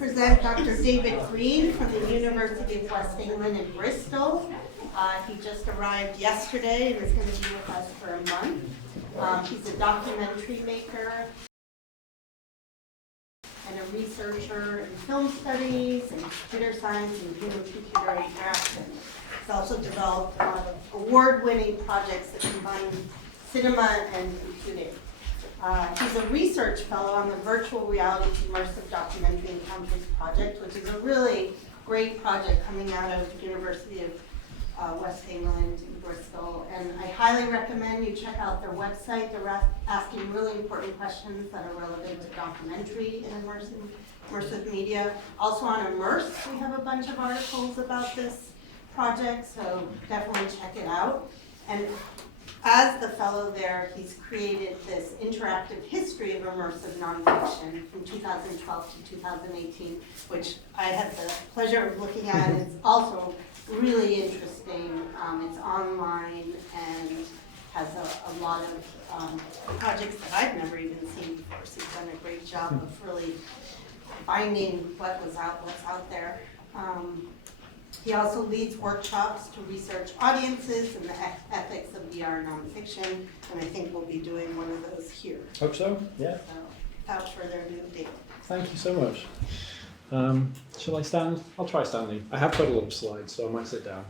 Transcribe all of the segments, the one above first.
present Dr. David Green from the University of West England in Bristol. He just arrived yesterday and is going to be with us for a month. He's a documentary maker and a researcher in film studies and computer science and human-computer interaction. He's also developed award-winning projects that combine cinema and computing. He's a research fellow on the Virtual Reality Immersive Documentary Encounters project, which is a really great project coming out of the University of West England in Bristol. And I highly recommend you check out their website. They're asking really important questions that are relevant to documentary and immersive media. Also on Immerse, we have a bunch of articles about this project, so definitely check it out. And as the fellow there, he's created this interactive history of immersive nonfiction from 2012 to 2018, which I had the pleasure of looking at. It's also really interesting. It's online and has a lot of projects that I've never even seen before. So he's done a great job of really finding what's out there. He also leads workshops to research audiences and the ethics of VR nonfiction, and I think we'll be doing one of those here. Hope so, yeah. So, without further ado, David. Thank you so much. Shall I stand? I'll try standing. I have quite a lot of slides, so I might sit down.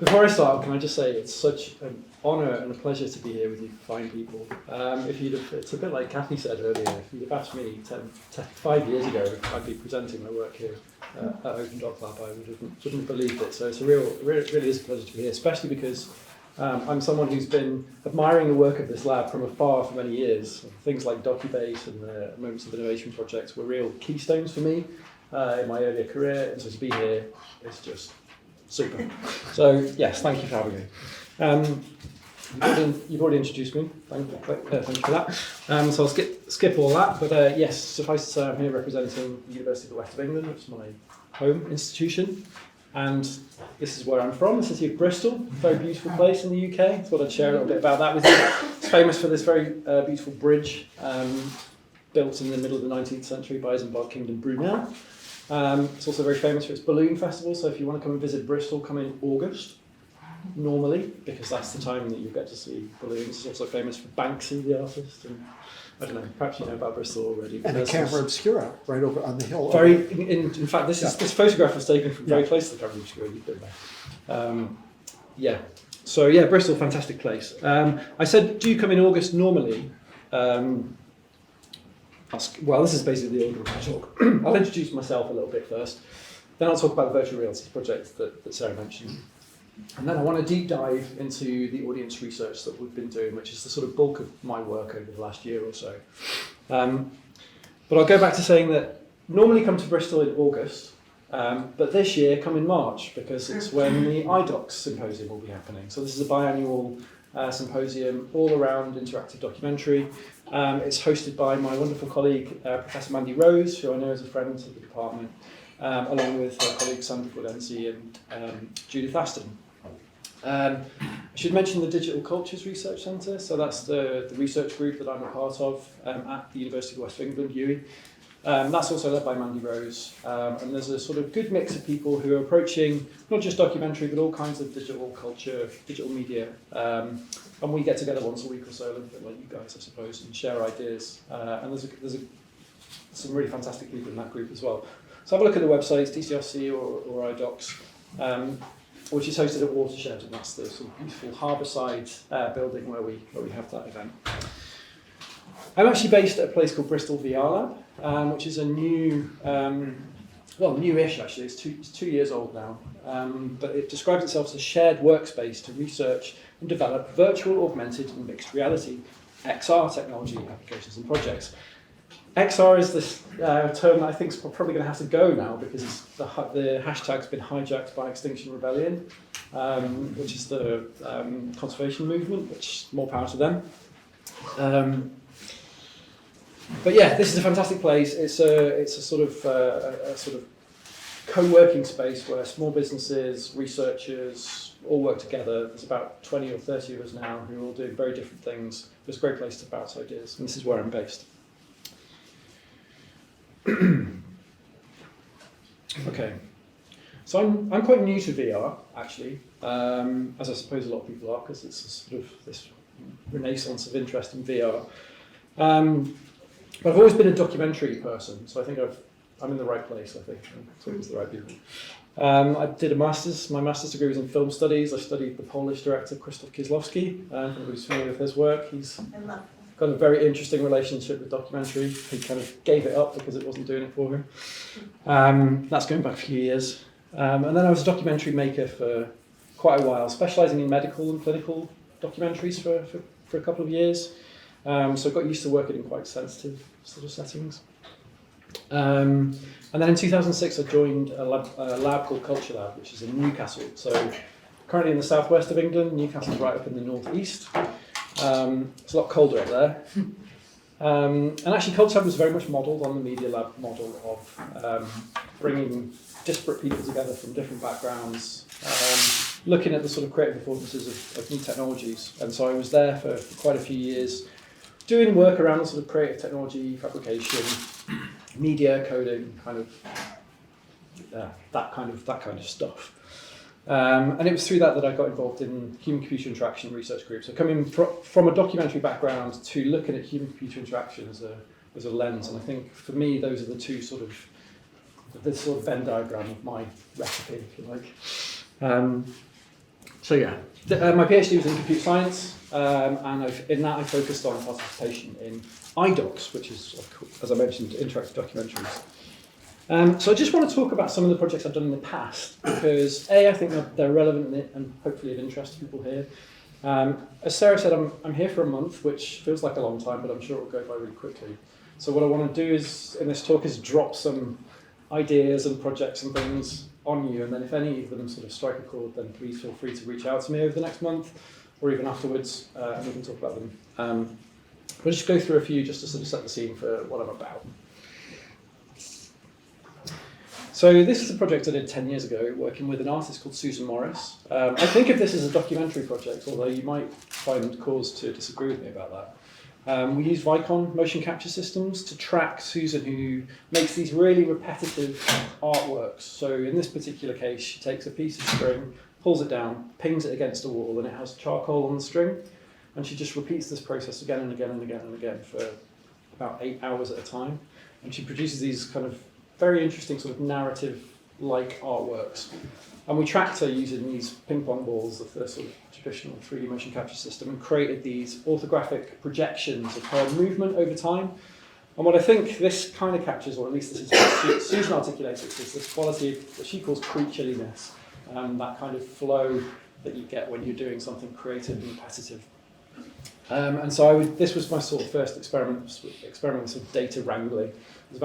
Before I start, can I just say it's such an honour and a pleasure to be here with you fine people. It's a bit like Kathy said earlier, if you'd have asked me 5 years ago if I'd be presenting my work here at Open Doc Lab, I wouldn't have believed it. So it's really is a pleasure to be here, especially because I'm someone who's been admiring the work of this lab from afar for many years. Things like Docubase and the Moments of Innovation projects were real keystones for me in my earlier career, and so to be here is just super. So yes, thank you for having me. You've already introduced me. Thank you for that. So I'll skip all that. But yes, suffice to say, I'm here representing the University of the West of England, which is my home institution, and this is where I'm from, the city of Bristol. Very beautiful place in the UK. Thought I'd share a little bit about that with you. It's famous for this very beautiful bridge built in the middle of the 19th century by Isambard Kingdom Brunel. It's also very famous for its balloon festival, so if you want to come and visit Bristol, come in August, normally, because that's the time that you'll get to see balloons. It's also famous for Banksy, the artist, and I don't know, perhaps you know about Bristol already. And the Camera Obscura, right over on the hill. In fact, this photograph was taken from very close to the Camera Obscura. You've been there. So Bristol, fantastic place. I said, do you come in August normally? Well, this is basically the order of my talk. I'll introduce myself a little bit first, then I'll talk about the virtual reality project that Sarah mentioned. And then I want to deep dive into the audience research that we've been doing, which is the sort of bulk of my work over the last year or so. But I'll go back to saying that normally come to Bristol in August, but this year come in March, because it's when the iDocs Symposium will be happening. So this is a biannual symposium all around interactive documentary. It's hosted by my wonderful colleague, Professor Mandy Rose, who I know is a friend of the department, along with her colleagues Sandra Pulenzi and Judith Aston. I should mention the Digital Cultures Research Centre, so that's the research group that I'm a part of at the University of West England, UWE. That's also led by Mandy Rose, and there's a sort of good mix of people who are approaching not just documentary, but all kinds of digital culture, digital media, and we get together once a week or so, a little bit like you guys, I suppose, and share ideas. And there's some really fantastic people in that group as well. So have a look at the websites, DCRC or iDocs, which is hosted at Watershed, and that's the sort of beautiful harbourside building where we have that event. I'm actually based at a place called Bristol VR Lab, which is a new, newish actually, it's 2 years old now, but it describes itself as a shared workspace to research and develop virtual, augmented and mixed reality, XR technology applications and projects. XR is this term that I think is probably going to have to go now, because the hashtag's been hijacked by Extinction Rebellion, which is the conservation movement, which more power to them. But yeah, this is a fantastic place. It's a sort of co-working space where small businesses, researchers all work together. There's about 20 or 30 of us now who are all doing very different things. It's a great place to bounce ideas, and this is where I'm based. So I'm quite new to VR, actually, as I suppose a lot of people are, because it's a sort of this renaissance of interest in VR. But I've always been a documentary person, so I think I'm in the right place, I think. I'm talking to the right people. I did my master's degree was in film studies. I studied the Polish director Krzysztof Kieslowski, who's familiar with his work. He's got a very interesting relationship with documentary. He kind of gave it up because it wasn't doing it for him. That's going back a few years. And then I was a documentary maker for quite a while, specialising in medical and clinical documentaries for a couple of years. So I got used to working in quite sensitive sort of settings. And then in 2006 I joined a lab called Culture Lab, which is in Newcastle. So currently in the southwest of England, Newcastle's right up in the northeast. It's a lot colder up there. And actually Culture Lab was very much modelled on the Media Lab model of bringing disparate people together from different backgrounds, looking at the sort of creative performances of new technologies. And so I was there for quite a few years, doing work around the sort of creative technology, fabrication, media, coding, kind of that kind of stuff. And it was through that I got involved in human-computer interaction research groups. So coming from a documentary background to looking at human-computer interaction as a lens, and I think for me those are the two sort of Venn diagram of my recipe, if you like. My PhD was in computer science, and in that I focused on participation in iDocs, which is, as I mentioned, interactive documentaries. So I just want to talk about some of the projects I've done in the past, because I think they're relevant and hopefully of interest to people here. As Sarah said, I'm here for a month, which feels like a long time, but I'm sure it will go by really quickly. So what I want to do in this talk is drop some ideas and projects and things on you, and then if any of them sort of strike a chord, then please feel free to reach out to me over the next month or even afterwards, and we can talk about them. We'll just go through a few just to sort of set the scene for what I'm about. So this is a project I did 10 years ago, working with an artist called Susan Morris. I think of this as a documentary project, although you might find cause to disagree with me about that. We use Vicon motion capture systems to track Susan, who makes these really repetitive artworks. So in this particular case, she takes a piece of string, pulls it down, pings it against a wall, and it has charcoal on the string. And she just repeats this process again and again and again and again for about 8 hours at a time. And she produces these kind of very interesting sort of narrative-like artworks. And we tracked her using these ping pong balls of the sort of traditional 3D motion capture system and created these orthographic projections of her movement over time. And what I think this kind of captures, or at least this is what Susan articulates, is this quality of what she calls creatureliness, that kind of flow that you get when you're doing something creative and repetitive. And so this was my sort of first experiment with sort of data wrangling. It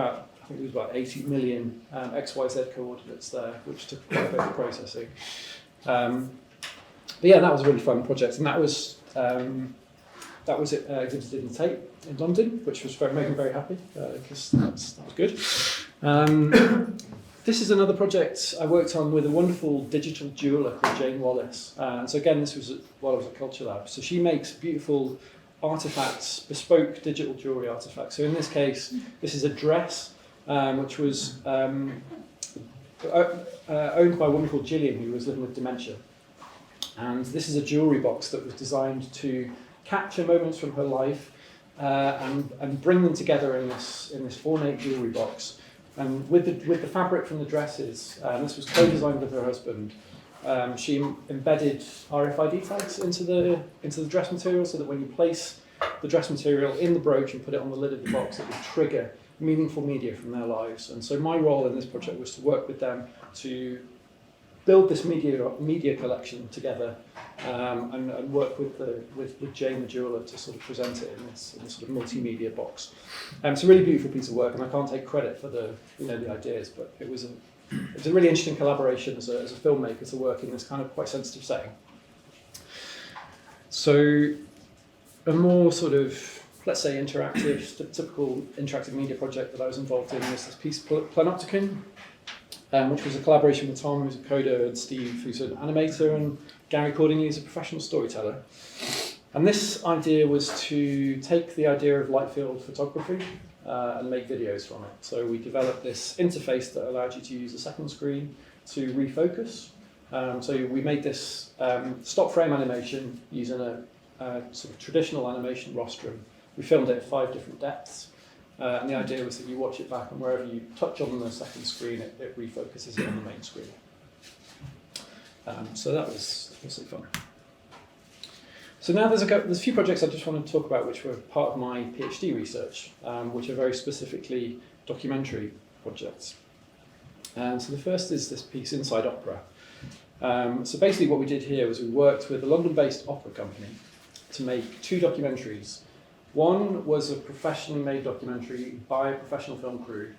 was about 80 million XYZ coordinates there, which took quite a bit of processing. But yeah, that was a really fun project, and that was exhibited in Tate in London, which was made me very happy because that was good. This is another project I worked on with a wonderful digital jeweller called Jane Wallace. So again, this was while I was at Culture Lab. So she makes beautiful artifacts, bespoke digital jewellery artifacts. So in this case, this is a dress which was owned by a woman called Gillian, who was living with dementia. And this is a jewellery box that was designed to capture moments from her life and bring them together in this ornate jewellery box. And with the fabric from the dresses, this was co-designed with her husband. She embedded RFID tags into the dress material, so that when you place the dress material in the brooch and put it on the lid of the box, it would trigger meaningful media from their lives. And so my role in this project was to work with them to build this media collection together, and work with Jane the jeweller to sort of present it in this sort of multimedia box. It's a really beautiful piece of work, and I can't take credit for the ideas, but it was a really interesting collaboration as a filmmaker to work in this kind of quite sensitive setting. So a more sort of, let's say, typical interactive media project that I was involved in was this piece, Planopticon, which was a collaboration with Tom, who's a coder, and Steve, who's an animator, and Gary Cordingley, who's a professional storyteller. And this idea was to take the idea of light field photography and make videos from it. So we developed this interface that allowed you to use the second screen to refocus. So we made this stop frame animation using a sort of traditional animation rostrum. We filmed it at 5 different depths. And the idea was that you watch it back, and wherever you touch on the second screen, it refocuses it on the main screen. So that was also fun. So now there's a few projects I just want to talk about which were part of my PhD research, which are very specifically documentary projects. So the first is this piece, Inside Opera. So basically what we did here was we worked with a London-based opera company to make 2 documentaries. One was a professionally made documentary by a professional film crew,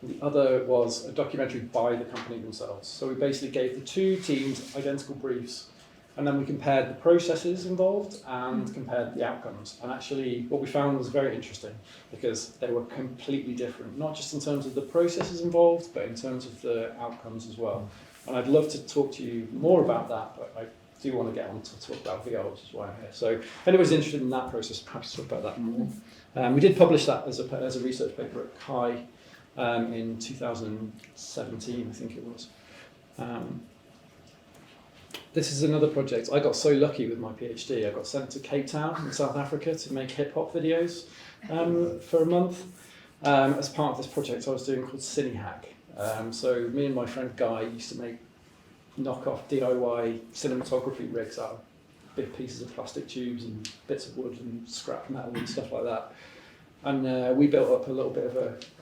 and the other was a documentary by the company themselves. So we basically gave the 2 teams identical briefs, and then we compared the processes involved and compared the outcomes. And actually what we found was very interesting because they were completely different, not just in terms of the processes involved, but in terms of the outcomes as well. And I'd love to talk to you more about that, but I do want to get on to talk about VR, which is why I'm here. So if anyone's interested in that process, perhaps talk about that more. We did publish that as a research paper at CHI in 2017, I think it was. This is another project. I got so lucky with my PhD. I got sent to Cape Town in South Africa to make hip-hop videos for a month. As part of this project I was doing called CineHack. So me and my friend Guy used to make knockoff DIY cinematography rigs out of big pieces of plastic tubes and bits of wood and scrap metal and stuff like that. And we built up a little bit of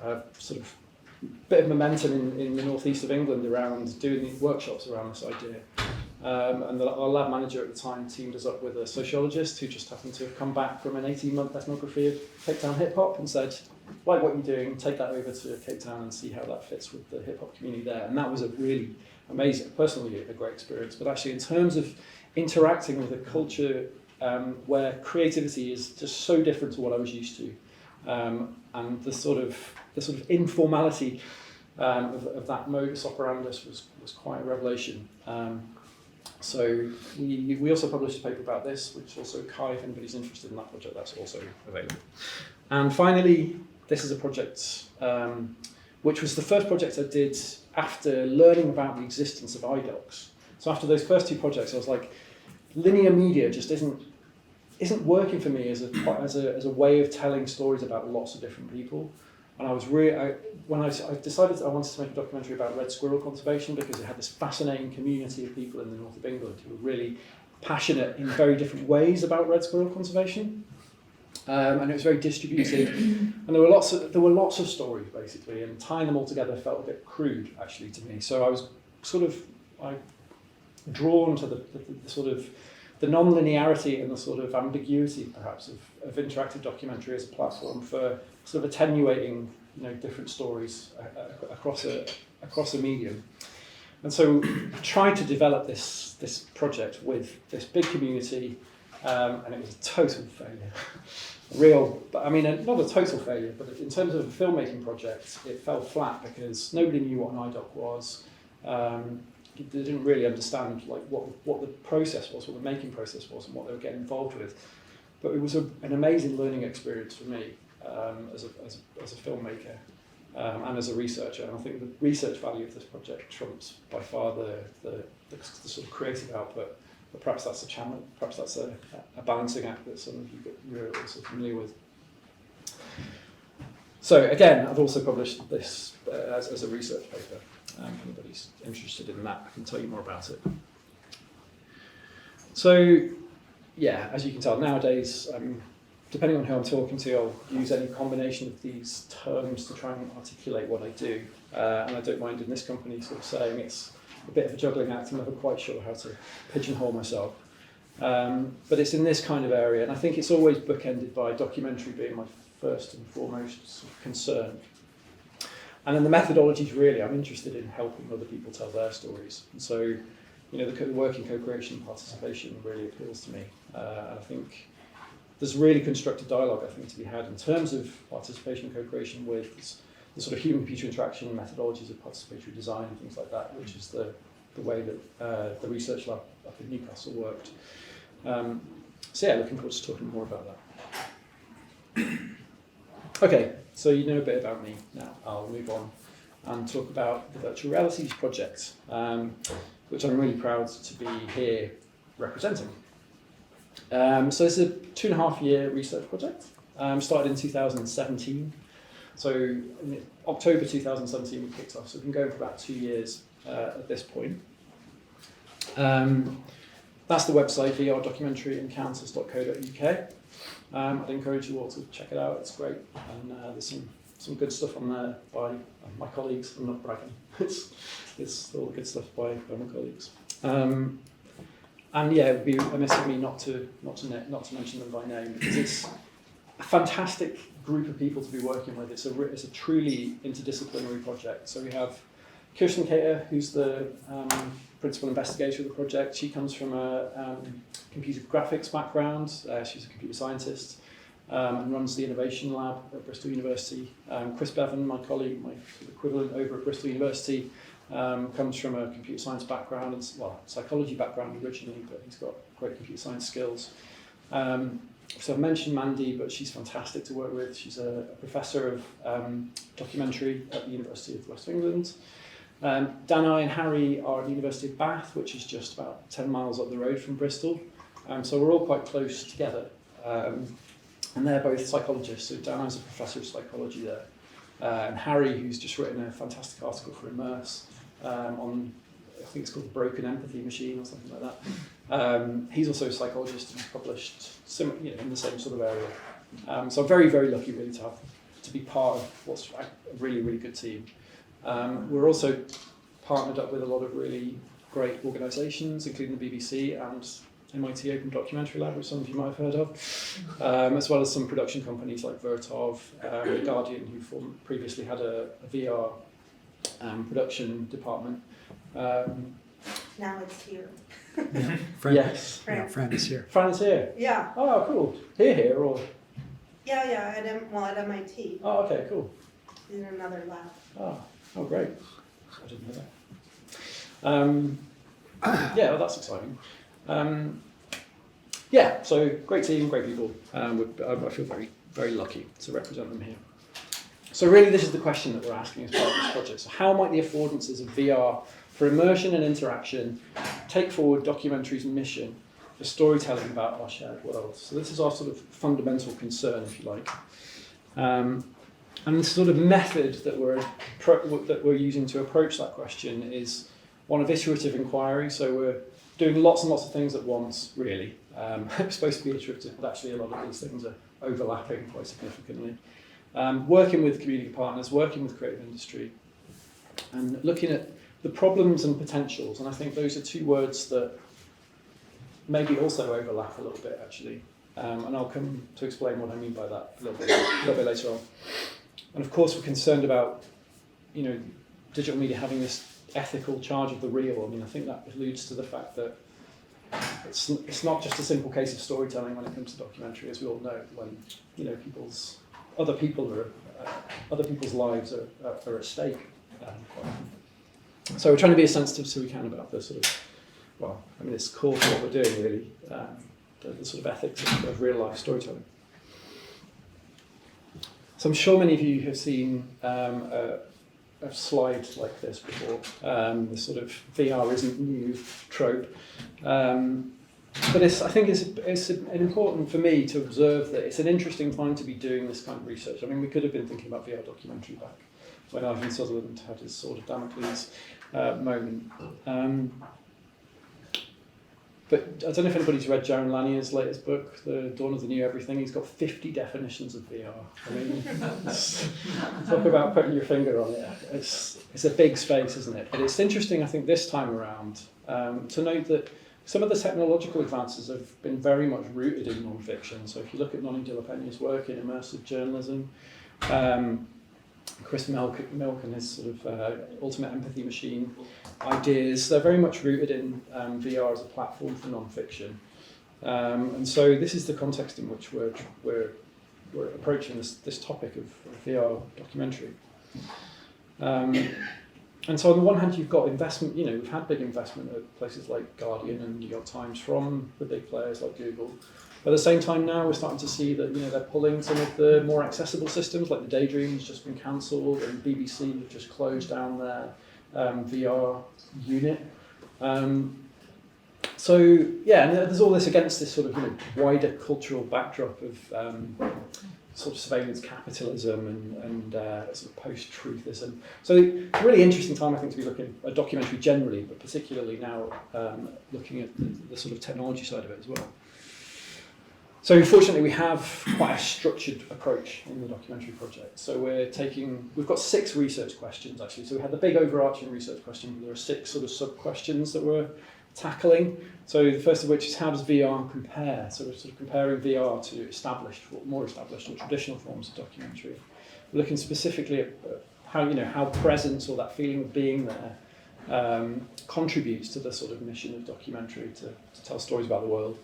a sort of bit of momentum in the northeast of England around doing workshops around this idea. And our lab manager at the time teamed us up with a sociologist who just happened to have come back from an 18-month ethnography of Cape Town hip-hop and said, like what you're doing, take that over to Cape Town and see how that fits with the hip-hop community there. And that was a really amazing, personally a great experience, but actually in terms of interacting with a culture where creativity is just so different to what I was used to, and the sort of informality of that modus operandus was quite a revelation. So we also published a paper about this, which also Kai, if anybody's interested in that project, that's also available. And finally, this is a project which was the first project I did after learning about the existence of iDocs. So after those first 2 projects, I was like, linear media just isn't working for me as a way of telling stories about lots of different people. And I was when I decided I wanted to make a documentary about red squirrel conservation because it had this fascinating community of people in the north of England who were really passionate in very different ways about red squirrel conservation. And it was very distributed, and there were lots of stories basically, and tying them all together felt a bit crude actually to me. So I was drawn to the sort of the non-linearity and the sort of ambiguity perhaps of interactive documentary as a platform for sort of attenuating different stories across a medium. And so I tried to develop this project with this big community, and it was a total failure. Not a total failure, but in terms of a filmmaking project, it fell flat because nobody knew what an iDoc was. They didn't really understand what the process was, what the making process was, and what they were getting involved with. But it was an amazing learning experience for me as a filmmaker and as a researcher. And I think the research value of this project trumps by far the sort of creative output. But perhaps that's a channel, perhaps that's a balancing act that some of you're also familiar with. So again, I've also published this as a research paper. If anybody's interested in that, I can tell you more about it. So yeah, as you can tell, nowadays, depending on who I'm talking to, I'll use any combination of these terms to try and articulate what I do. And I don't mind in this company sort of saying it's a bit of a juggling act. I'm never quite sure how to pigeonhole myself. But it's in this kind of area, and I think it's always bookended by documentary being my first and foremost sort of concern. And then the methodologies, really, I'm interested in helping other people tell their stories. And so, the work in co-creation and participation really appeals to me. And I think there's really constructive dialogue, I think, to be had in terms of participation and co-creation with the sort of human-computer interaction and methodologies of participatory design and things like that, which is the way that the research lab up in Newcastle worked. So yeah, looking forward to talking more about that. Okay, So you know a bit about me now. I'll move on and talk about the virtual realities project, which I'm really proud to be here representing. So it's a 2.5-year research project. Started in 2017. So in October 2017 we kicked off, so we've been going for about 2 years at this point. That's the website, vrdocumentaryencounters.co.uk. I'd encourage you all to check it out, it's great. And there's some good stuff on there by my colleagues. I'm not bragging, it's all the good stuff by my colleagues. And yeah, it would be amiss of me not to mention them by name, because it's a fantastic group of people to be working with. It's a truly interdisciplinary project. So we have Kirsten Cater, who's the principal investigator of the project. She comes from a computer graphics background. She's a computer scientist and runs the innovation lab at Bristol University. Chris Bevan, my colleague, my equivalent over at Bristol University, comes from a computer science background, and psychology background originally, but he's got great computer science skills. So I've mentioned Mandy, but she's fantastic to work with. She's a professor of documentary at the University of West England. Dana and Harry are at the University of Bath, which is just about 10 miles up the road from Bristol. So we're all quite close together. And they're both psychologists. So Dana's a professor of psychology there. And Harry, who's just written a fantastic article for Immerse on, I think it's called the Broken Empathy Machine or something like that. He's also a psychologist and published in the same sort of area. So I'm very, very lucky really to be part of what's a really, really good team. We're also partnered up with a lot of really great organisations, including the BBC and MIT Open Documentary Lab, which some of you might have heard of, as well as some production companies like Vertov, Guardian, who previously had a VR production department. Now it's here. Yes. Yeah, Fran is here. Fran is here. Yeah. Oh, cool. Here or? Yeah, at MIT, Oh, okay, cool. in another lab. Oh, great. I didn't know that. Yeah, well, that's exciting. Yeah, so great team, great people. I feel very, very lucky to represent them here. So really this is the question that we're asking as part of this project. So how might the affordances of VR for immersion and interaction take forward documentary's mission for storytelling about our shared world? So this is our sort of fundamental concern, if you like. And the sort of method that we're using to approach that question is one of iterative inquiry. So we're doing lots and lots of things at once, really. It's supposed to be iterative, but actually a lot of these things are overlapping quite significantly. Working with community partners, working with creative industry, and looking at the problems and potentials. And I think those are two words that maybe also overlap a little bit, actually. And I'll come to explain what I mean by that a little bit later on. And of course, we're concerned about, digital media having this ethical charge of the real. I mean, I think that alludes to the fact that it's not just a simple case of storytelling when it comes to documentary, as we all know. When other people's lives are at stake. So we're trying to be as sensitive as we can about the sort of, it's core to what we're doing really, the sort of ethics of real life storytelling. So I'm sure many of you have seen a slide like this before, the sort of VR isn't new trope. But I think it's important for me to observe that it's an interesting time to be doing this kind of research. I mean, we could have been thinking about VR documentary back when Ivan Sutherland had his sort of Damocles moment. But I don't know if anybody's read Jaron Lanier's latest book, The Dawn of the New Everything. He's got 50 definitions of VR. I mean, talk about putting your finger on it. It's a big space, isn't it? But it's interesting, I think, this time around to note that some of the technological advances have been very much rooted in nonfiction. So if you look at Nonny de la Peña's work in immersive journalism, Chris Milk and his sort of ultimate empathy machine ideas, they're very much rooted in VR as a platform for nonfiction. And so this is the context in which we're approaching this topic of VR documentary. And so on the one hand, you've got investment, we've had big investment at places like Guardian and New York Times from the big players like Google. At the same time now, we're starting to see that they're pulling some of the more accessible systems, like the Daydream's just been cancelled, and BBC have just closed down their VR unit. So yeah, and there's all this against this sort of wider cultural backdrop of sort of surveillance capitalism and sort of post-truthism. So it's a really interesting time, I think, to be looking at documentary generally, but particularly now looking at the sort of technology side of it as well. So fortunately, we have quite a structured approach in the documentary project. So we've got 6 research questions actually. So we had the big overarching research question, but there are 6 sort of sub-questions that we're tackling. So the first of which is, how does VR compare? So we're sort of comparing VR to more established or traditional forms of documentary. We're looking specifically at how presence or that feeling of being there contributes to the sort of mission of documentary to tell stories about the world.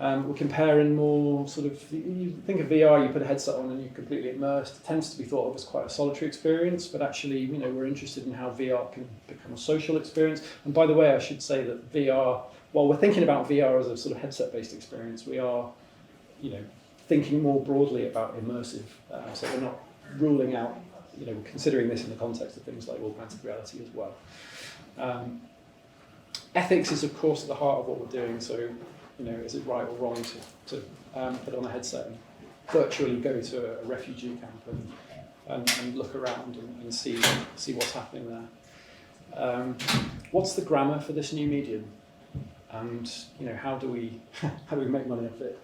We're comparing more sort of, you think of VR, you put a headset on and you're completely immersed. It tends to be thought of as quite a solitary experience, but actually, we're interested in how VR can become a social experience. And by the way, I should say that VR, while we're thinking about VR as a sort of headset-based experience, we are, thinking more broadly about immersive. So we're not ruling out, we're considering this in the context of things like augmented reality as well. Ethics is, of course, at the heart of what we're doing. So, is it right or wrong to put on a headset and virtually go to a refugee camp and look around and see what's happening there? What's the grammar for this new medium? And how do we make money off it?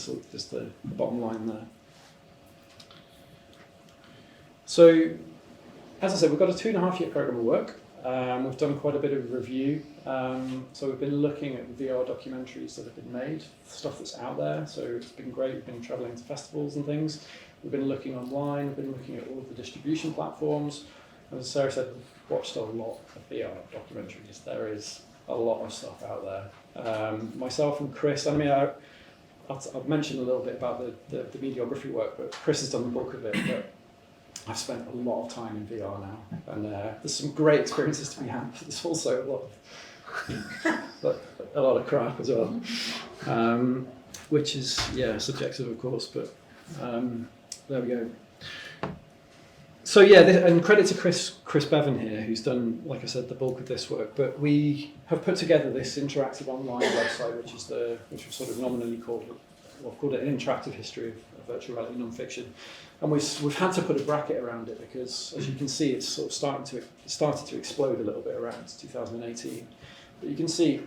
Sort of just the bottom line there. So, as I said, we've got a 2.5-year program of work. We've done quite a bit of review. So we've been looking at VR documentaries that have been made, stuff that's out there. So it's been great. We've been travelling to festivals and things. We've been looking online. We've been looking at all of the distribution platforms. And as Sarah said, we've watched a lot of VR documentaries. There is a lot of stuff out there. Myself and Chris, I've mentioned a little bit about the videography work, but Chris has done the bulk of it. But I've spent a lot of time in VR now, and there's some great experiences to be had. There's also a lot of crap as well, which is subjective, of course. But there we go. So and credit to Chris Bevan here, who's done, like I said, the bulk of this work. But we have put together this interactive online website, which we've sort of nominally called it an interactive history of virtual reality nonfiction. And we've had to put a bracket around it because, as you can see, it's sort of started to explode a little bit around 2018. But you can see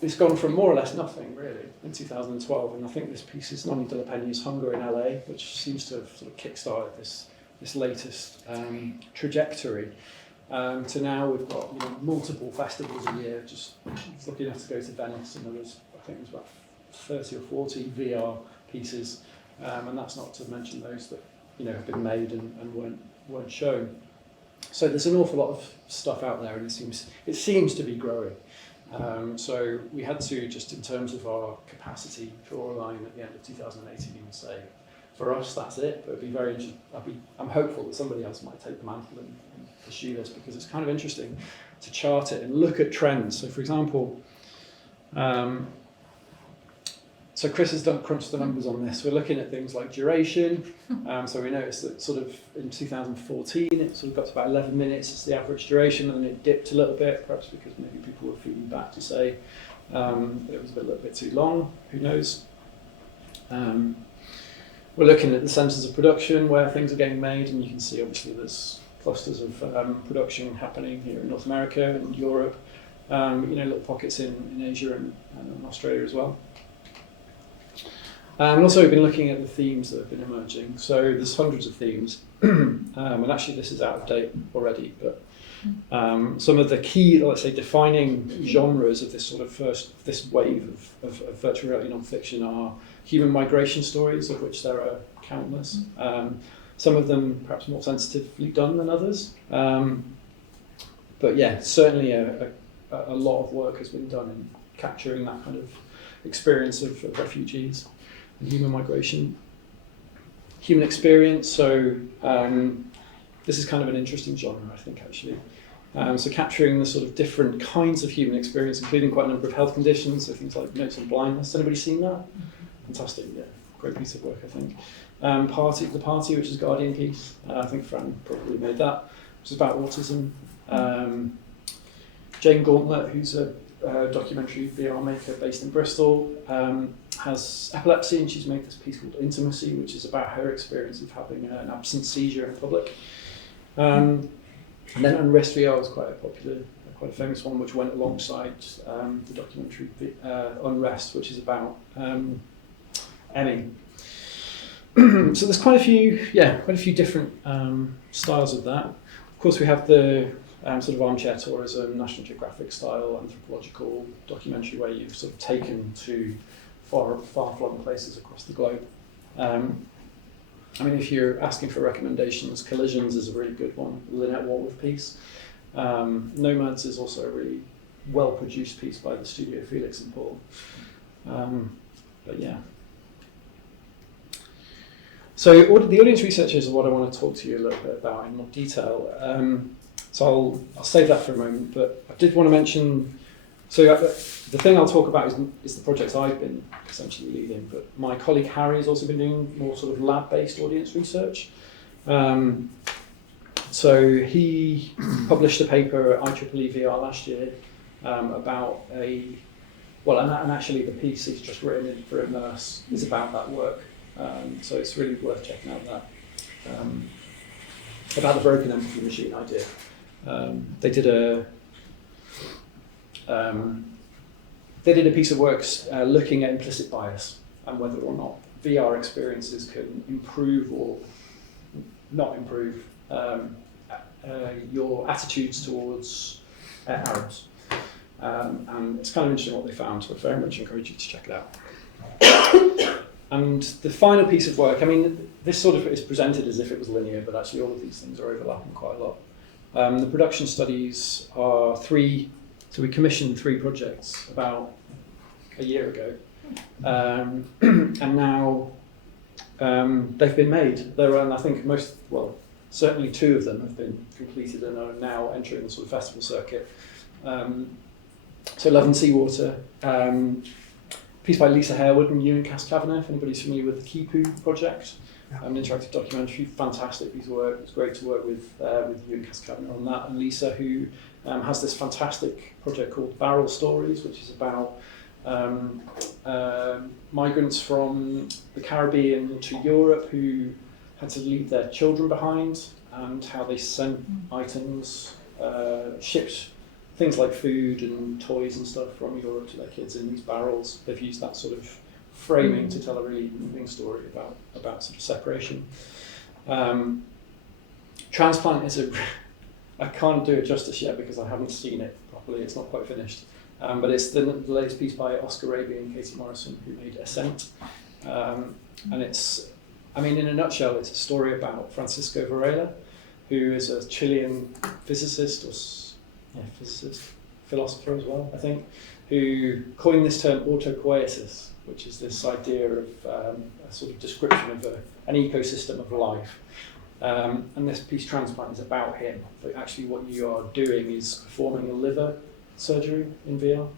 it's gone from more or less nothing, really, in 2012. And I think this piece is Nonny de la Peña's Hunger in LA, which seems to have sort of kick-started this latest trajectory. To now we've got multiple festivals a year. Just lucky enough to go to Venice, and there was about 30 or 40 VR pieces. And that's not to mention those that have been made and weren't shown. So there's an awful lot of stuff out there, and it seems to be growing. So we had to, just in terms of our capacity, draw a line at the end of 2018 and say, for us that's it. But it'd be very interesting. I'm hopeful that somebody else might take the mantle and pursue this, because it's kind of interesting to chart it and look at trends. So for example. So Chris has crunched the numbers on this. We're looking at things like duration. So we noticed that sort of in 2014, it sort of got to about 11 minutes as the average duration, and then it dipped a little bit, perhaps because maybe people were feeding back to say that it was a little bit too long. Who knows? We're looking at the centres of production where things are getting made, and you can see obviously there's clusters of production happening here in North America and Europe. Little pockets in Asia and Australia as well. And also we've been looking at the themes that have been emerging. So there's hundreds of themes, and actually this is out of date already, but some of the key, let's say, defining genres of this sort of this wave of virtual reality nonfiction are human migration stories, of which there are countless. Some of them perhaps more sensitively done than others. But yeah, certainly a lot of work has been done in capturing that kind of experience of refugees. Human migration, human experience. So this is kind of an interesting genre, I think, actually. So capturing the sort of different kinds of human experience, including quite a number of health conditions, so things like notes on blindness. Anybody seen that? Fantastic, yeah, great piece of work, I think. The Party, which is Guardian piece. I think Fran probably made that, which is about autism. Jane Gauntlet, who's a documentary VR maker based in Bristol, has epilepsy, and she's made this piece called Intimacy, which is about her experience of having an absent seizure in public. And then Unrest VR was quite a famous one, which went alongside the documentary Unrest, which is about Emmy. So there's quite a few different styles of that. Of course, we have the sort of armchair tourism, National Geographic style, anthropological documentary, where you've sort of taken to far-flung places across the globe. I mean, if you're asking for recommendations, Collisions is a really good one, Lynette Walworth piece. Nomads is also a really well-produced piece by the studio Felix and Paul. But yeah. So the audience researchers are what I want to talk to you a little bit about in more detail. So I'll save that for a moment, but I did want to mention, so the thing I'll talk about is the projects I've been essentially leading, but my colleague Harry has also been doing more sort of lab-based audience research. So he published a paper at IEEE VR last year about and actually the piece he's just written for Immerse is about that work. So it's really worth checking out that. About the broken empathy machine idea. They did a piece of work looking at implicit bias and whether or not VR experiences can improve or not improve your attitudes towards Arabs. And it's kind of interesting what they found, so I very much encourage you to check it out. And the final piece of work, I mean, this sort of is presented as if it was linear, but actually all of these things are overlapping quite a lot. The production studies are so we commissioned 3 projects about a year ago, and now they've been made. And I think certainly 2 of them have been completed and are now entering the sort of festival circuit. So Love and Seawater, piece by Lisa Harewood and Ewan Cass-Kavanagh, if anybody's familiar with the Kipu project. An interactive documentary, fantastic piece of work. It's great to work with Ewan Cass-Kavanagh on that, and Lisa, who has this fantastic project called Barrel Stories, which is about migrants from the Caribbean to Europe who had to leave their children behind, and how they sent items, shipped things like food and toys and stuff from Europe to their kids in these barrels. They've used that sort of framing to tell a really moving story about sort of separation. Transplant is I can't do it justice yet because I haven't seen it properly, it's not quite finished. But it's the latest piece by Oscar Raby and Katie Morrison, who made Ascent. And it's, I mean, in a nutshell, it's a story about Francisco Varela, who is a Chilean philosopher as well, I think, who coined this term autopoiesis, which is this idea of a sort of description of an ecosystem of life. And this piece, Transplant, is about him. But actually what you are doing is performing a liver surgery in VR.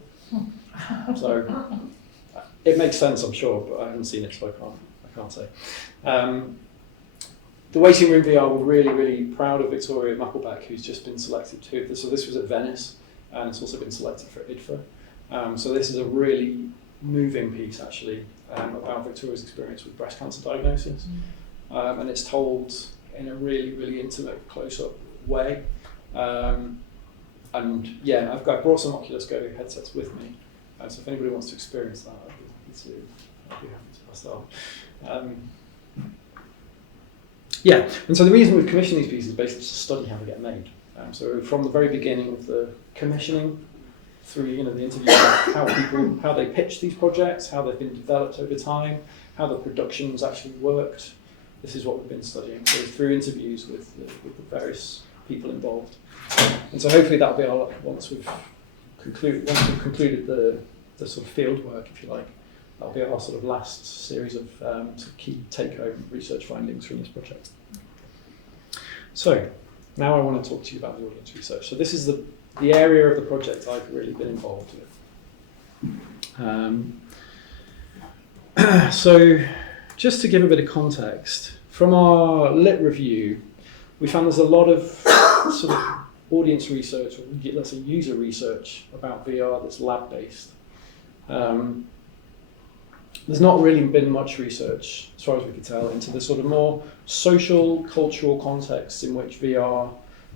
So it makes sense, I'm sure, but I haven't seen it, so I can't say. The waiting room VR, we're really, really proud of Victoria Mappelbeck, who's just been selected too. So this was at Venice, and it's also been selected for IDFA. So this is a really moving piece, actually, about Victoria's experience with breast cancer diagnosis. And it's told in a really, really intimate, close-up way. And yeah, I've brought some Oculus Go headsets with me. So if anybody wants to experience that, I'd be happy to pass that on. Yeah, and so the reason we've commissioned these pieces is basically to study how they get made. So from the very beginning of the commissioning, through the interview, how they pitch these projects, how they've been developed over time, how the production's actually worked. This is what we've been studying. So through interviews with the various people involved. And so hopefully that'll be our, once we've concluded the sort of field work, if you like, that'll be our sort of last series of sort of key take-home research findings from this project. So, Now I want to talk to you about the audience research. So this is the area of the project I've really been involved with. So just to give a bit of context, from our lit review, we found there's a lot of sort of audience research, or let's say user research about VR that's lab-based. There's not really been much research, as far as we could tell, into the sort of more social, cultural contexts in which VR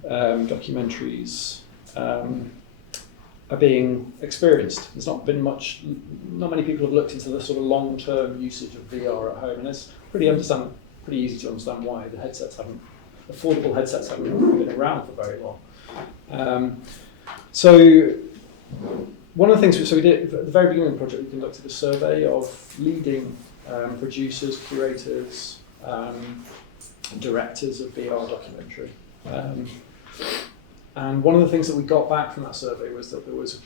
documentaries are being experienced. There's not been much, not many people have looked into the sort of long-term usage of VR at home, and it's pretty easy to understand why. Affordable headsets haven't been around for very long. So one of the things, we did at the very beginning of the project, we conducted a survey of leading producers, curators, directors of VR documentary. And one of the things that we got back from that survey was that there was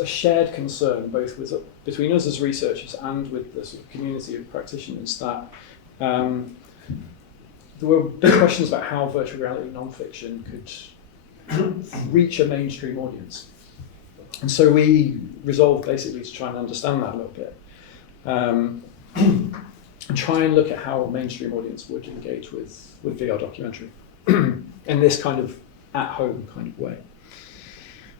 a shared concern, both between us as researchers and with the sort of community of practitioners, that there were big questions about how virtual reality nonfiction could reach a mainstream audience. And so we resolved basically to try and understand that a little bit. And try and look at how a mainstream audience would engage with VR documentary in this kind of at-home kind of way.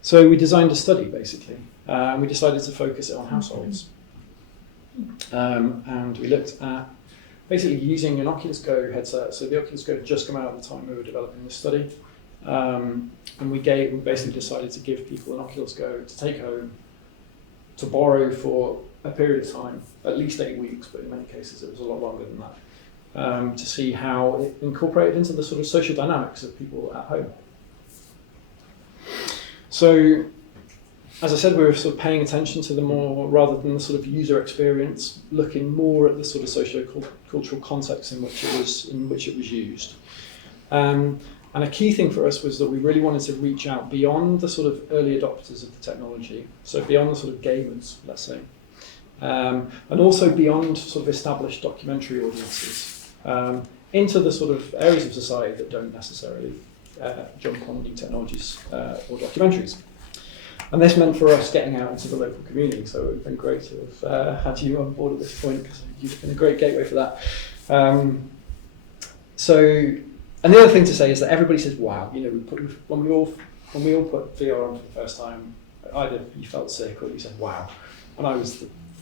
So we designed a study, basically. We decided to focus it on households. And we looked at basically using an Oculus Go headset. So the Oculus Go had just come out at the time we were developing this study. And we basically decided to give people an Oculus Go to take home, to borrow for a period of time, at least 8 weeks, but in many cases it was a lot longer than that, to see how it incorporated into the sort of social dynamics of people at home. So, as I said, we were sort of paying attention to the more, rather than the sort of user experience, looking more at the sort of socio-cultural context in which it was used. And a key thing for us was that we really wanted to reach out beyond the sort of early adopters of the technology, so beyond the sort of gamers, let's say, and also beyond sort of established documentary audiences, into the sort of areas of society that don't necessarily jump on new technologies or documentaries. And this meant for us getting out into the local community, so it would have been great to have had you on board at this point, because you've been a great gateway for that. And the other thing to say is that everybody says, wow, you know, when we all put VR on for the first time, either you felt sick or you said, wow. And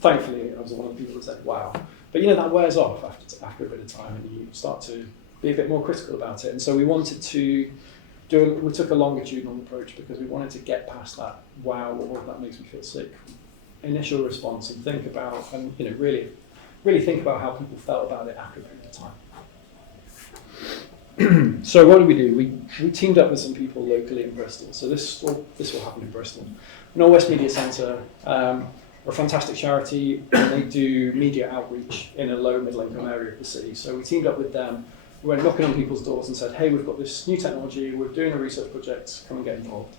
thankfully, I was one of the people that said, wow. But you know, that wears off after a bit of time, and you start to be a bit more critical about it. And so we wanted to we took a longitudinal approach, because we wanted to get past that, wow, or that makes me feel sick initial response, and think about, and you know, really think about how people felt about it after a period of time. So what did we do? We teamed up with some people locally in Bristol. So this will happen in Bristol. Northwest Media Centre are a fantastic charity, and they do media outreach in a low middle income area of the city. So we teamed up with them. We went knocking on people's doors and said, hey, we've got this new technology, we're doing a research project, come and get involved.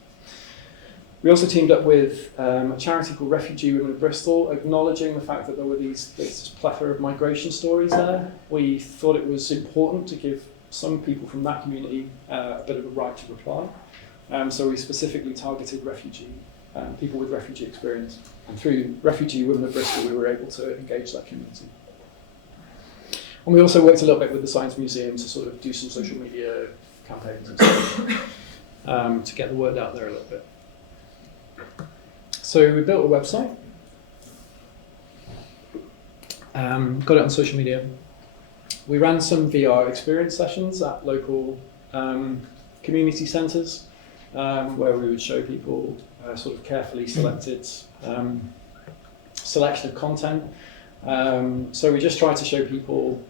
We also teamed up with a charity called Refugee Women of Bristol, acknowledging the fact that there were this plethora of migration stories there. We thought it was important to give some people from that community a bit of a right to reply. So we specifically targeted people with refugee experience. And through Refugee Women of Bristol, we were able to engage that community. And we also worked a little bit with the Science Museum to sort of do some social media campaigns and stuff to get the word out there a little bit. So we built a website, got it on social media. We ran some VR experience sessions at local community centres, where we would show people sort of carefully selected selection of content. So we just tried to show people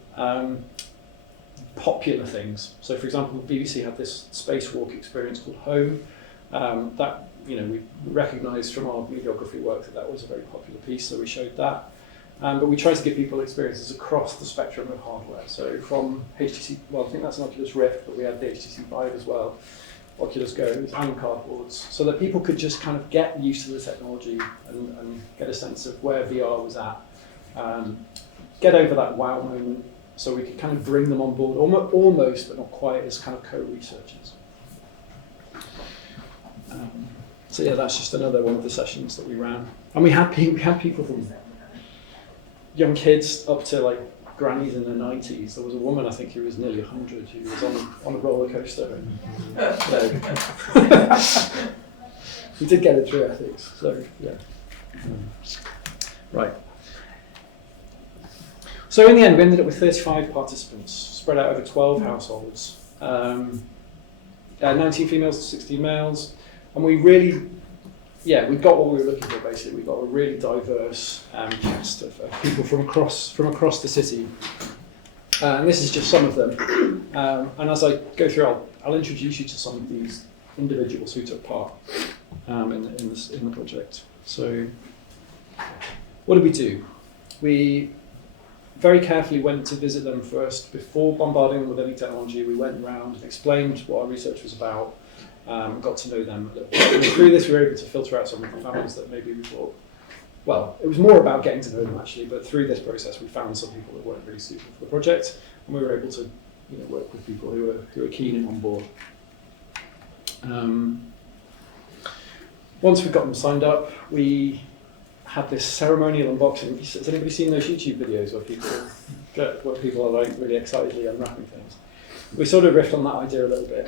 popular things. So for example, the BBC had this spacewalk experience called Home. That, you know, we recognised from our videography work that was a very popular piece, so we showed that. But we tried to give people experiences across the spectrum of hardware. So from HTC, well, I think that's an Oculus Rift, but we had the HTC Vive as well, Oculus Go and cardboards, so that people could just kind of get used to the technology and get a sense of where VR was at. Get over that wow moment, so we could kind of bring them on board, almost, but not quite, as kind of co-researchers. So yeah, that's just another one of the sessions that we ran. And we had people from young kids up to like grannies in their 90s. There was a woman, I think, who was nearly 100, who was on a roller coaster. And, we did get it through ethics, so yeah. Right. So in the end, we ended up with 35 participants, spread out over 12 households, 19 females to 16 males, and we really, we got what we were looking for. Basically, we got a really diverse cast of people from across the city, and this is just some of them. And as I go through, I'll introduce you to some of these individuals who took part in the project. So, what did we do? We very carefully went to visit them first before bombarding them with any technology. We went around and explained what our research was about, got to know them a little bit. And through this, we were able to filter out some of the families that maybe we thought, well, it was more about getting to know them actually, but through this process, we found some people that weren't really suitable for the project, and we were able to work with people who were keen and on board. Once we got them signed up, we had this ceremonial unboxing. Has anybody seen those YouTube videos where people are like really excitedly unwrapping things? We sort of riffed on that idea a little bit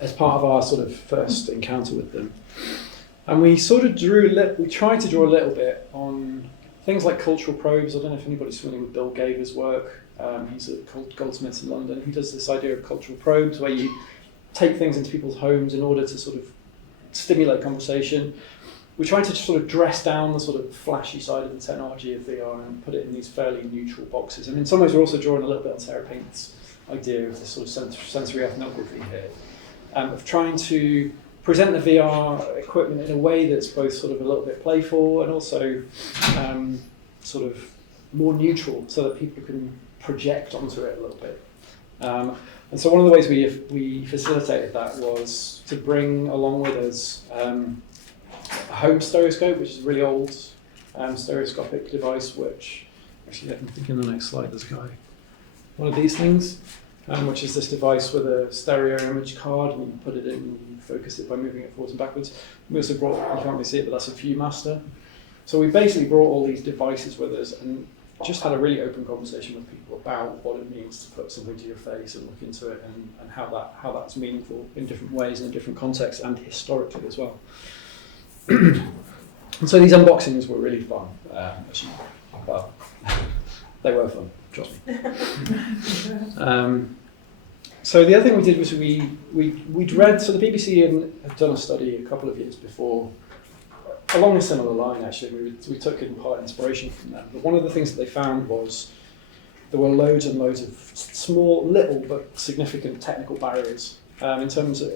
as part of our sort of first encounter with them. And we sort of we tried to draw a little bit on things like cultural probes. I don't know if anybody's familiar with Bill Gaver's work. He's at Goldsmiths in London. He does this idea of cultural probes where you take things into people's homes in order to sort of stimulate conversation. We tried to sort of dress down the sort of flashy side of the technology of VR and put it in these fairly neutral boxes. And in some ways, we're also drawing a little bit on Sarah Paint's idea of this sort of sensory ethnography here, of trying to present the VR equipment in a way that's both sort of a little bit playful and also sort of more neutral, so that people can project onto it a little bit. And so one of the ways we facilitated that was to bring along with us a home stereoscope, which is a really old stereoscopic device, which, actually I think in the next slide there's a guy. One of these things, which is this device with a stereo image card, and you can put it in and you focus it by moving it forwards and backwards. We also brought, you can't really see it, but that's a ViewMaster. So we basically brought all these devices with us and just had a really open conversation with people about what it means to put something to your face and look into it, and how that's meaningful in different ways and in different contexts and historically as well. And so these unboxings were really fun. Well, they were fun, trust me. So the other thing we did was we'd read, so the BBC had done a study a couple of years before, along a similar line actually. We took in part inspiration from them. But one of the things that they found was there were loads and loads of small, little but significant technical barriers in terms of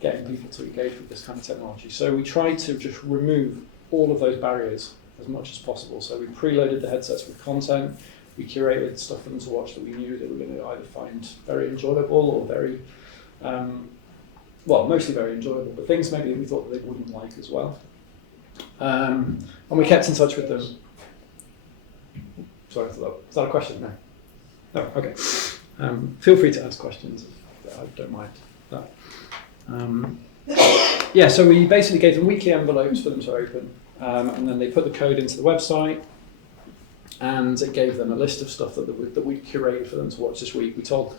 getting people to engage with this kind of technology. So we tried to just remove all of those barriers as much as possible. So we preloaded the headsets with content, we curated stuff for them to watch that we knew they were going to either find very enjoyable or very, mostly very enjoyable, but things maybe that we thought that they wouldn't like as well. And we kept in touch with them. Sorry, is that a question? No? No, okay. Feel free to ask questions. I don't mind that. So we basically gave them weekly envelopes for them to open, and then they put the code into the website, and it gave them a list of stuff that we curated for them to watch this week. We told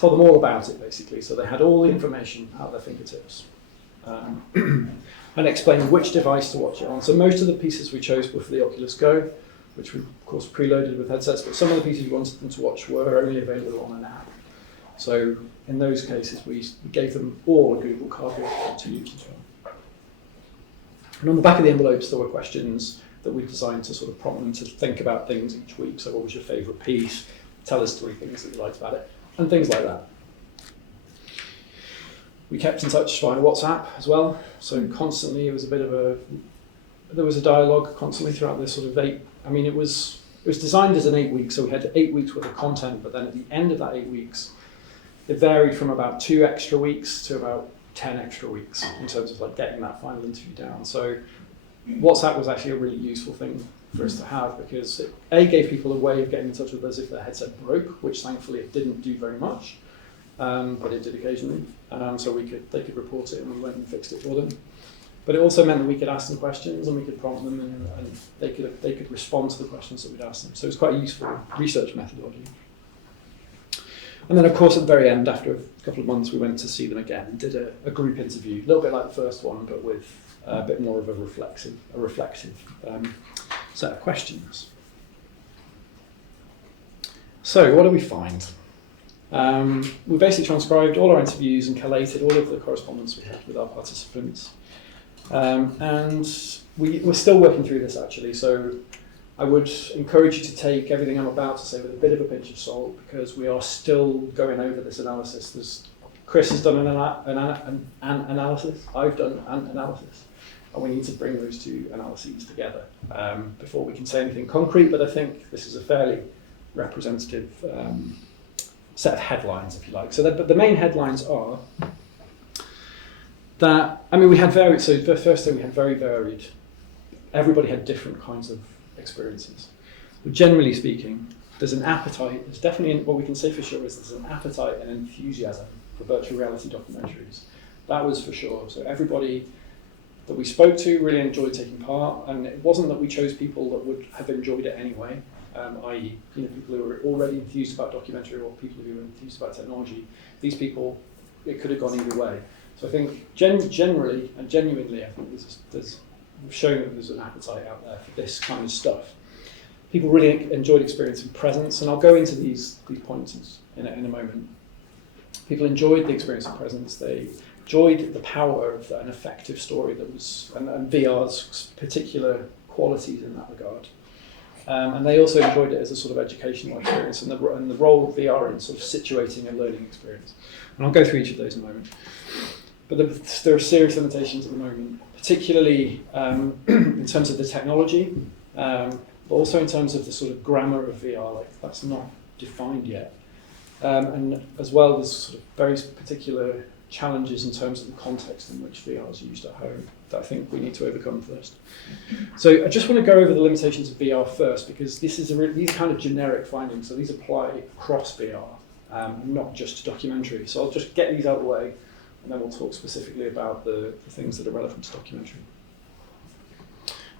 them all about it basically, so they had all the information at their fingertips, and explained which device to watch it on. So most of the pieces we chose were for the Oculus Go, which we of course preloaded with headsets, but some of the pieces we wanted them to watch were only available on an app. So in those cases, we gave them all a Google Cardboard to use as well. And on the back of the envelopes, there were questions that we designed to sort of prompt them to think about things each week. So what was your favourite piece? Tell us 3 things that you liked about it, and things like that. We kept in touch via WhatsApp as well. So constantly, it was there was a dialogue constantly throughout this sort of it was designed as an 8 weeks, so we had 8 weeks worth of content, but then at the end of that 8 weeks, it varied from about 2 extra weeks to about 10 extra weeks in terms of like getting that final interview down. So WhatsApp was actually a really useful thing for us to have, because it gave people a way of getting in touch with us if their headset broke, which thankfully it didn't do very much. but it did occasionally. So they could report it, and we went and fixed it for them. But it also meant that we could ask them questions, and we could prompt them, and they could respond to the questions that we'd ask them. So it was quite a useful research methodology. And then, of course, at the very end, after a couple of months, we went to see them again and did a group interview, a little bit like the first one, but with a bit more of a reflective set of questions. So, what do we find? We basically transcribed all our interviews and collated all of the correspondence we had with our participants. And we're still working through this, actually, so I would encourage you to take everything I'm about to say with a bit of a pinch of salt, because we are still going over this analysis. Chris has done an analysis, I've done an analysis, and we need to bring those two analyses together before we can say anything concrete, but I think this is a fairly representative set of headlines, if you like. So the main headlines are that, we had varied, so the first thing, we had very varied, everybody had different kinds of experiences. But generally speaking, there's an appetite, there's definitely, what we can say for sure is there's an appetite and enthusiasm for virtual reality documentaries. That was for sure. So everybody that we spoke to really enjoyed taking part, and it wasn't that we chose people that would have enjoyed it anyway, i.e. people who were already enthused about documentary or people who were enthused about technology. These people, it could have gone either way. So I think generally and genuinely, I think we've shown that there's an appetite out there for this kind of stuff. People really enjoyed experiencing presence, and I'll go into these points in a moment. People enjoyed the experience of presence. They enjoyed the power of an effective story that was, and VR's particular qualities in that regard. And they also enjoyed it as a sort of educational experience, and the role of VR in sort of situating a learning experience. And I'll go through each of those in a moment. But there are serious limitations at the moment, particularly in terms of the technology, but also in terms of the sort of grammar of VR, like that's not defined yet. And as well, there's sort of very particular challenges in terms of the context in which VR is used at home that I think we need to overcome first. So I just want to go over the limitations of VR first, because these are kind of generic findings, so these apply across VR, not just to documentary. So I'll just get these out of the way, and then we'll talk specifically about the things that are relevant to documentary.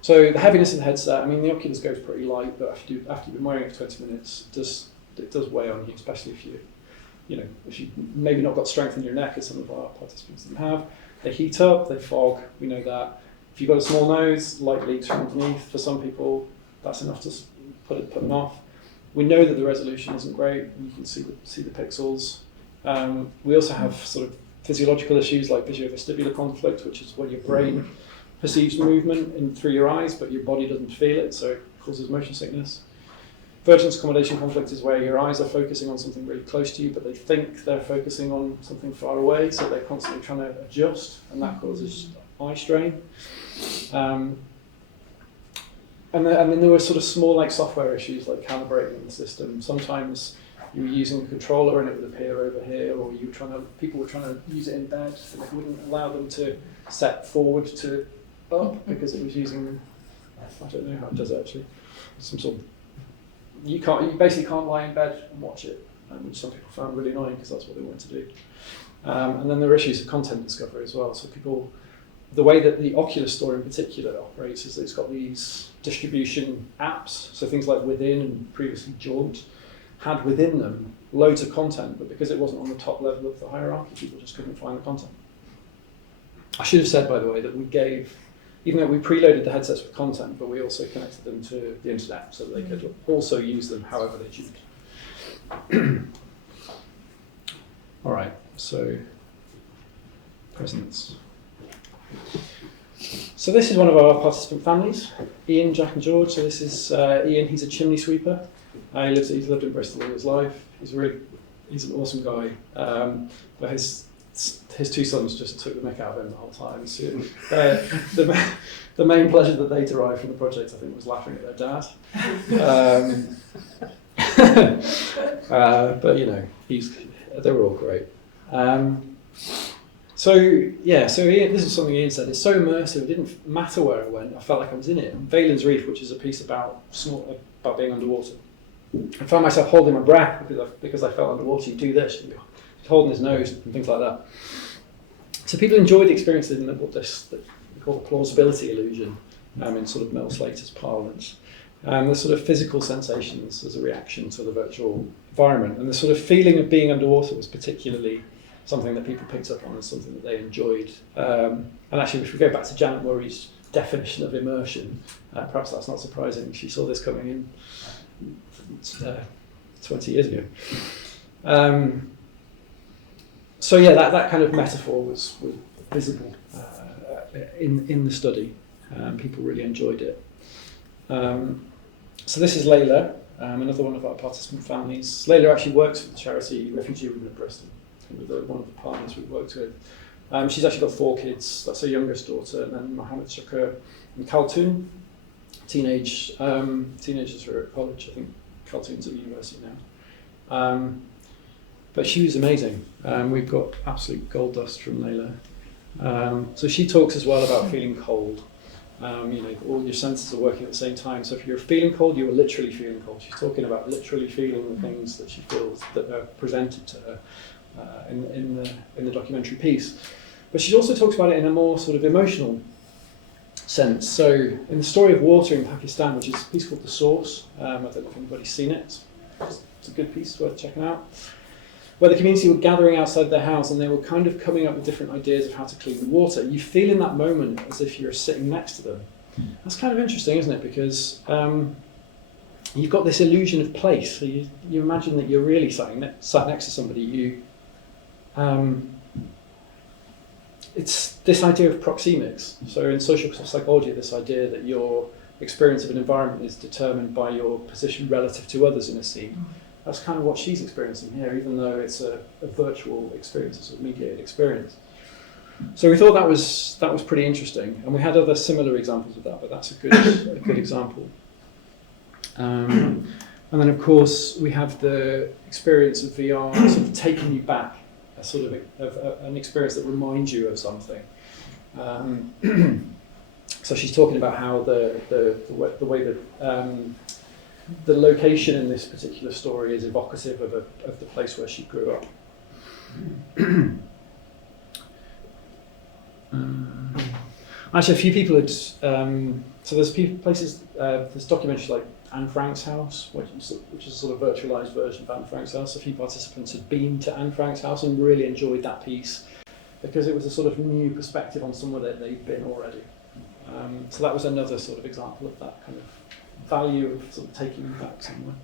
So the heaviness of the headset, the Oculus goes pretty light, but after you've been wearing it for 20 minutes, it does weigh on you, especially if you've maybe not got strength in your neck, as some of our participants didn't have. They heat up, they fog, we know that. If you've got a small nose, light leaks from underneath. For some people, that's enough to put them off. We know that the resolution isn't great, and you can see the pixels. We also have sort of physiological issues like visuovestibular conflict, which is when your brain perceives movement through your eyes, but your body doesn't feel it, so it causes motion sickness. Vergence accommodation conflict is where your eyes are focusing on something really close to you, but they think they're focusing on something far away, so they're constantly trying to adjust, and that causes eye strain. And then there were sort of small software issues like calibrating the system. Sometimes you were using a controller and it would appear over here, or people were trying to use it in bed, and it wouldn't allow them to set forward to up because it was using, I don't know how it does it actually, some sort of, you basically can't lie in bed and watch it, which some people found really annoying because that's what they wanted to do. And then there are issues of content discovery as well. So the way that the Oculus Store in particular operates is that it's got these distribution apps, so things like Within and previously Jaunt had within them loads of content, but because it wasn't on the top level of the hierarchy, people just couldn't find the content. I should have said, by the way, that even though we preloaded the headsets with content, but we also connected them to the internet so that they could also use them however they choose. All right, so presence. So this is one of our participant families, Ian, Jack and George. So this is Ian, he's a chimney sweeper. He's lived in Bristol all his life. He's an awesome guy. But his two sons just took the mick out of him the whole time. So, the main pleasure that they derived from the project, I think, was laughing at their dad. But they were all great. So Ian, this is something Ian said. It's so immersive. It didn't matter where I went. I felt like I was in it. And Valen's Reef, which is a piece about being underwater. I found myself holding my breath because I felt underwater. You do this, you holding his nose and things like that. So people enjoyed the experience in what we call the plausibility illusion in sort of Mel Slater's parlance. The sort of physical sensations as a reaction to the virtual environment. And the sort of feeling of being underwater was particularly something that people picked up on as something that they enjoyed. And actually, if we go back to Janet Murray's definition of immersion, perhaps that's not surprising. She saw this coming in 20 years ago. So yeah, that kind of metaphor was visible in the study. People really enjoyed it. So this is Leila, another one of our participant families. Leila actually works for the charity Refugee Women of Bristol, with one of the partners we've worked with. She's actually got 4 kids. That's her youngest daughter, and then Mohammed Shakur and Khaltoon, teenagers who are at college. I think Khaltoon's at university now. But she was amazing. We've got absolute gold dust from Leila. So she talks as well about feeling cold. All your senses are working at the same time. So if you're feeling cold, you are literally feeling cold. She's talking about literally feeling the things that she feels that are presented to her in the documentary piece. But she also talks about it in a more sort of emotional sense. So in the story of water in Pakistan, which is a piece called The Source, I don't know if anybody's seen it. It's a good piece, worth checking out. Where the community were gathering outside their house and they were kind of coming up with different ideas of how to clean the water. You feel in that moment as if you're sitting next to them. That's kind of interesting, isn't it? Because you've got this illusion of place. So you imagine that you're really sat next to somebody. It's this idea of proxemics. So in social psychology, this idea that your experience of an environment is determined by your position relative to others in a scene. That's kind of what she's experiencing here, even though it's a virtual experience, a sort of mediated experience. So we thought that was pretty interesting, and we had other similar examples of that, but that's a good example. And then, of course, we have the experience of VR sort of taking you back, a sort of an experience that reminds you of something. So she's talking about how the way that the location in this particular story is evocative of the place where she grew up. Actually, a few people had. So there's places. There's documentaries like Anne Frank's house, which is a sort of virtualized version of Anne Frank's house. A few participants had been to Anne Frank's house and really enjoyed that piece because it was a sort of new perspective on somewhere that they'd been already. So that was another sort of example of that kind of value of sort of taking you back somewhere.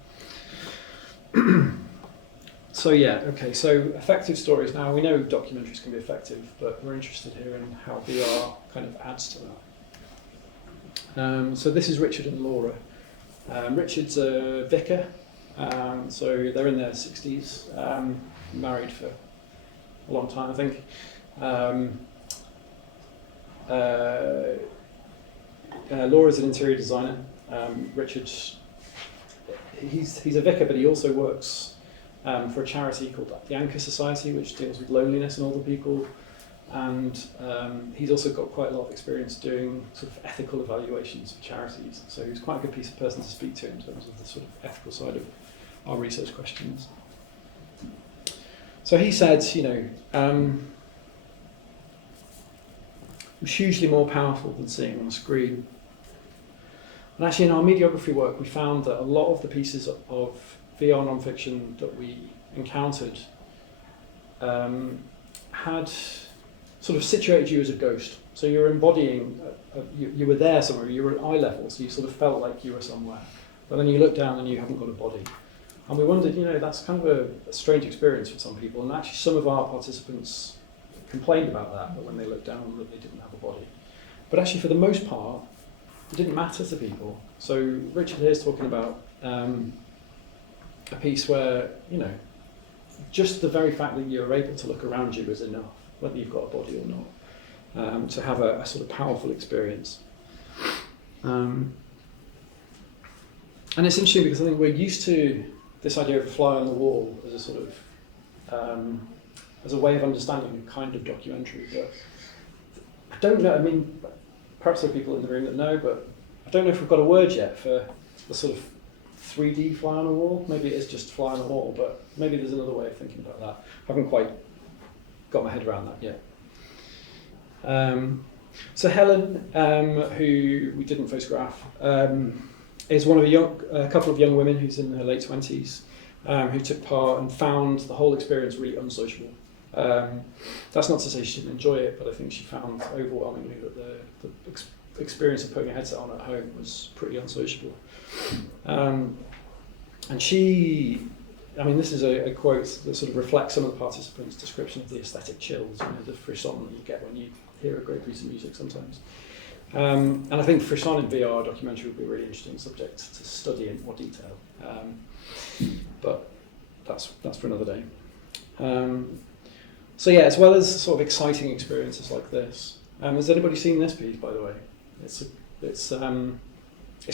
So yeah, okay, so effective stories. Now we know documentaries can be effective, but we're interested here in how VR kind of adds to that. So this is Richard and Laura. Richard's a vicar, so they're in their 60s, married for a long time, I think. Laura's an interior designer. Richard, he's a vicar, but he also works for a charity called the Anchor Society, which deals with loneliness and older people. And he's also got quite a lot of experience doing sort of ethical evaluations for charities. So he's quite a good person to speak to in terms of the sort of ethical side of our research questions. So he said, it was hugely more powerful than seeing on a screen. And actually in our mediography work, we found that a lot of the pieces of VR nonfiction that we encountered had sort of situated you as a ghost. So you're embodying, you were there somewhere, you were at eye level, so you sort of felt like you were somewhere. But then you look down and you haven't got a body. And we wondered, that's kind of a strange experience for some people. And actually some of our participants complained about that when they looked down that they didn't have a body. But actually for the most part, it didn't matter to people. So Richard here is talking about a piece where, just the very fact that you're able to look around you is enough, whether you've got a body or not, to have a sort of powerful experience. And it's interesting because I think we're used to this idea of a fly on the wall as a sort of, as a way of understanding a kind of documentary. But I don't know, perhaps there are people in the room that know, but I don't know if we've got a word yet for the sort of 3D fly on a wall. Maybe it is just fly on a wall, but maybe there's another way of thinking about that. I haven't quite got my head around that yet. So Helen, who we didn't photograph, is one of a couple of young women who's in her late 20s, who took part and found the whole experience really unsociable. That's not to say she didn't enjoy it, but I think she found overwhelmingly that the experience of putting a headset on at home was pretty unsociable. And she, I mean, this is a quote that sort of reflects some of the participants' description of the aesthetic chills, the frisson that you get when you hear a great piece of music sometimes. And I think frisson in VR documentary would be a really interesting subject to study in more detail. But that's for another day. So yeah, as well as sort of exciting experiences like this, has anybody seen this piece, by the way? It's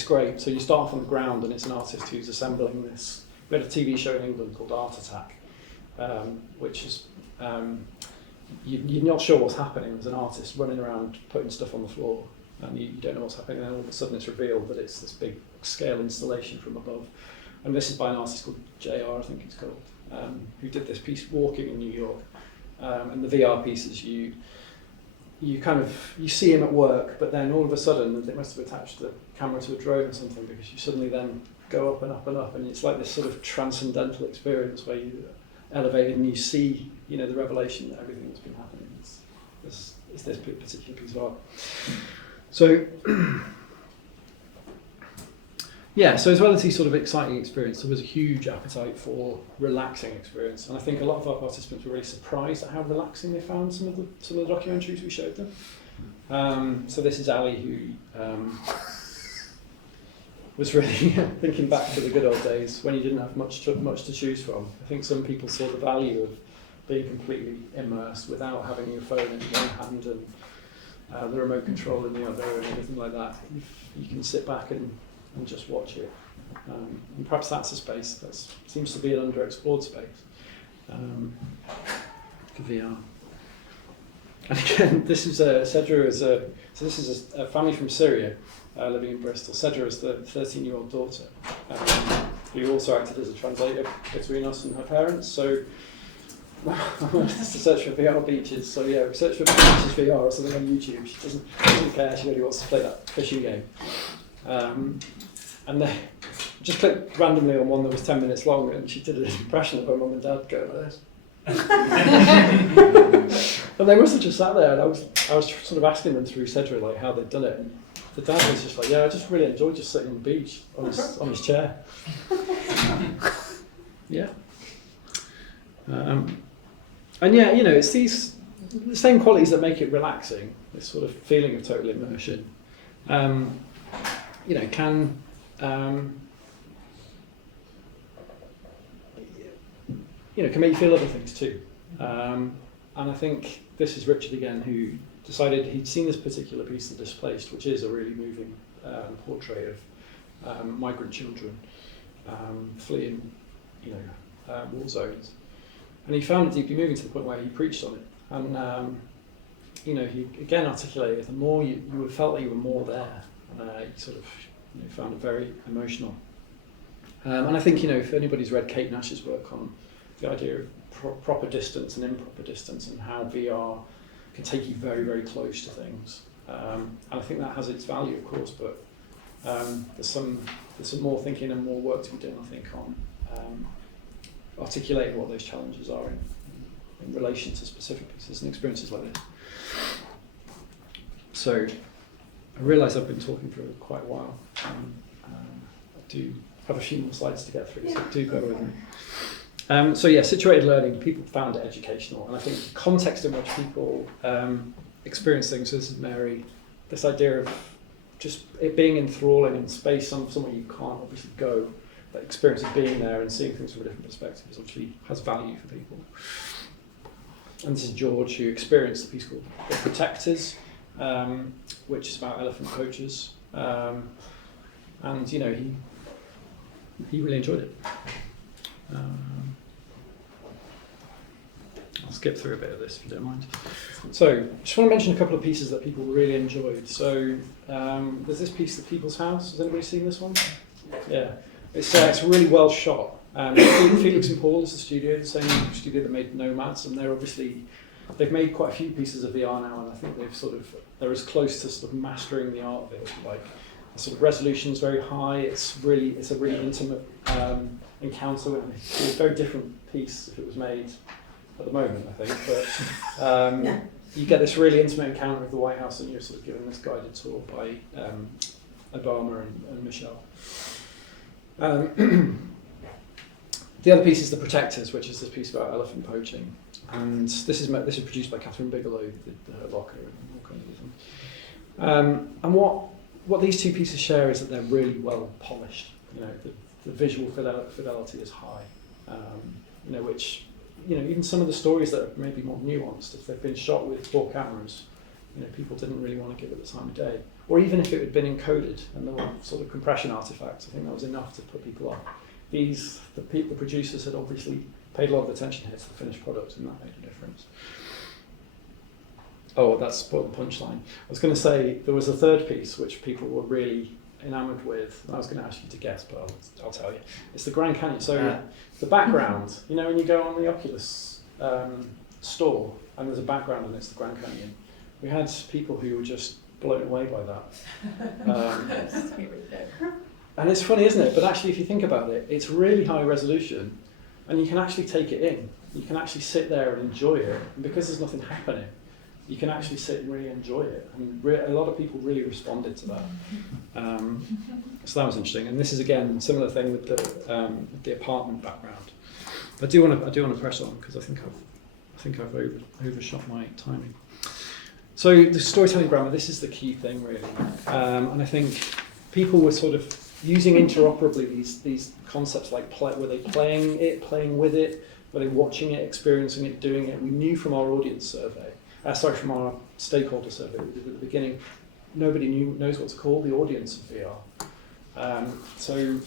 great. So you start off on the ground, and it's an artist who's assembling this. We had a TV show in England called Art Attack, which is you're not sure what's happening. There's an artist running around putting stuff on the floor, and you don't know what's happening. And then all of a sudden, it's revealed that it's this big scale installation from above. And this is by an artist called JR, I think it's called, who did this piece walking in New York. And the VR pieces, you see him at work, but then all of a sudden they must have attached the camera to a drone or something, because you suddenly then go up and up and up, and it's like this sort of transcendental experience where you elevated and you see, the revelation that everything that's been happening is this particular piece of art. So. Yeah, so as well as these sort of exciting experience, there was a huge appetite for relaxing experience, and I think a lot of our participants were really surprised at how relaxing they found some of the documentaries we showed them. So this is Ali, who was really thinking back to the good old days when you didn't have much to choose from. I think some people saw the value of being completely immersed without having your phone in one hand and the remote control in the other and everything like that. You can sit back and just watch it. And perhaps that's a space that seems to be an underexplored space for VR. And again, this is Cedra is a family from Syria living in Bristol. Cedra is the 13-year-old daughter who also acted as a translator between us and her parents. So I wanted to search for VR beaches. So yeah, search for beaches VR or something on YouTube. She doesn't care. She only wants to play that fishing game. And they just clicked randomly on one that was 10 minutes long, and she did an impression of her mum and dad going like this. And they must have just sat there, and I was sort of asking them through Cedra like how they'd done it. And the dad was just like, yeah, I just really enjoyed just sitting on the beach on his chair. Yeah. And yeah, it's the same qualities that make it relaxing. This sort of feeling of total immersion. Can make you feel other things too. And I think this is Richard again, who decided he'd seen this particular piece, The Displaced, which is a really moving portrait of migrant children fleeing, war zones. And he found it deeply moving to the point where he preached on it. And he again articulated, the more you felt that you were more there. You sort of found it very emotional. And I think, if anybody's read Kate Nash's work on the idea of proper distance and improper distance and how VR can take you very, very close to things. And I think that has its value, of course, but there's some more thinking and more work to be done, I think, on articulating what those challenges are in relation to specific pieces and experiences like this. So I realise I've been talking for quite a while. I do have a few more slides to get through, so do bear with me. Situated learning, people found it educational, and I think the context in which people experience things, so this is Mary, this idea of just it being enthralling in space, somewhere you can't obviously go, that experience of being there and seeing things from a different perspective obviously has value for people. And this is George, who experienced a piece called The Protectors, which is about elephant poachers, and he really enjoyed it. I'll skip through a bit of this if you don't mind. So, just want to mention a couple of pieces that people really enjoyed. So, there's this piece, The People's House. Has anybody seen this one? Yeah. It's really well shot. Felix and Paul is the studio, the same studio that made Nomads, and they've made quite a few pieces of VR now, and I think they're as close to sort of mastering the art of it. Like, the sort of resolution is very high. It's a really intimate encounter, and it's a very different piece if it was made at the moment, I think. But you get this really intimate encounter with the White House, and you're sort of given this guided tour by Obama and Michelle. The other piece is The Protectors, which is this piece about elephant poaching, and this is produced by Catherine Bigelow, who did Locker and all kinds of things. And what these two pieces share is that they're really well polished. You know, the visual fidelity is high. You know, which, you know, even some of the stories that are maybe more nuanced, if they've been shot with 4 cameras, you know, people didn't really want to give it the time of day. Or even if it had been encoded and there were sort of compression artifacts, I think that was enough to put people off. The producers had obviously paid a lot of attention here to the finished product, and that made a difference. Oh, that's spoiled the punchline. I was going to say there was a third piece which people were really enamoured with, and I was going to ask you to guess, but I'll tell you. It's the Grand Canyon. So the background, you know, when you go on the Oculus store and there's a background and it's the Grand Canyon, we had people who were just blown away by that. And it's funny, isn't it? But actually, if you think about it, it's really high resolution, and you can actually take it in. You can actually sit there and enjoy it, and because there's nothing happening, you can actually sit and really enjoy it. And a lot of people really responded to that. So that was interesting. And this is again similar thing with the apartment background. I do want to press on because I think I've overshot my timing. So the storytelling grammar, this is the key thing really, and I think people were sort of using interoperably these concepts like were they playing with it, were they watching it, experiencing it, doing it. We knew from our audience survey, from our stakeholder survey we did at the beginning, nobody knows what to call the audience of VR. So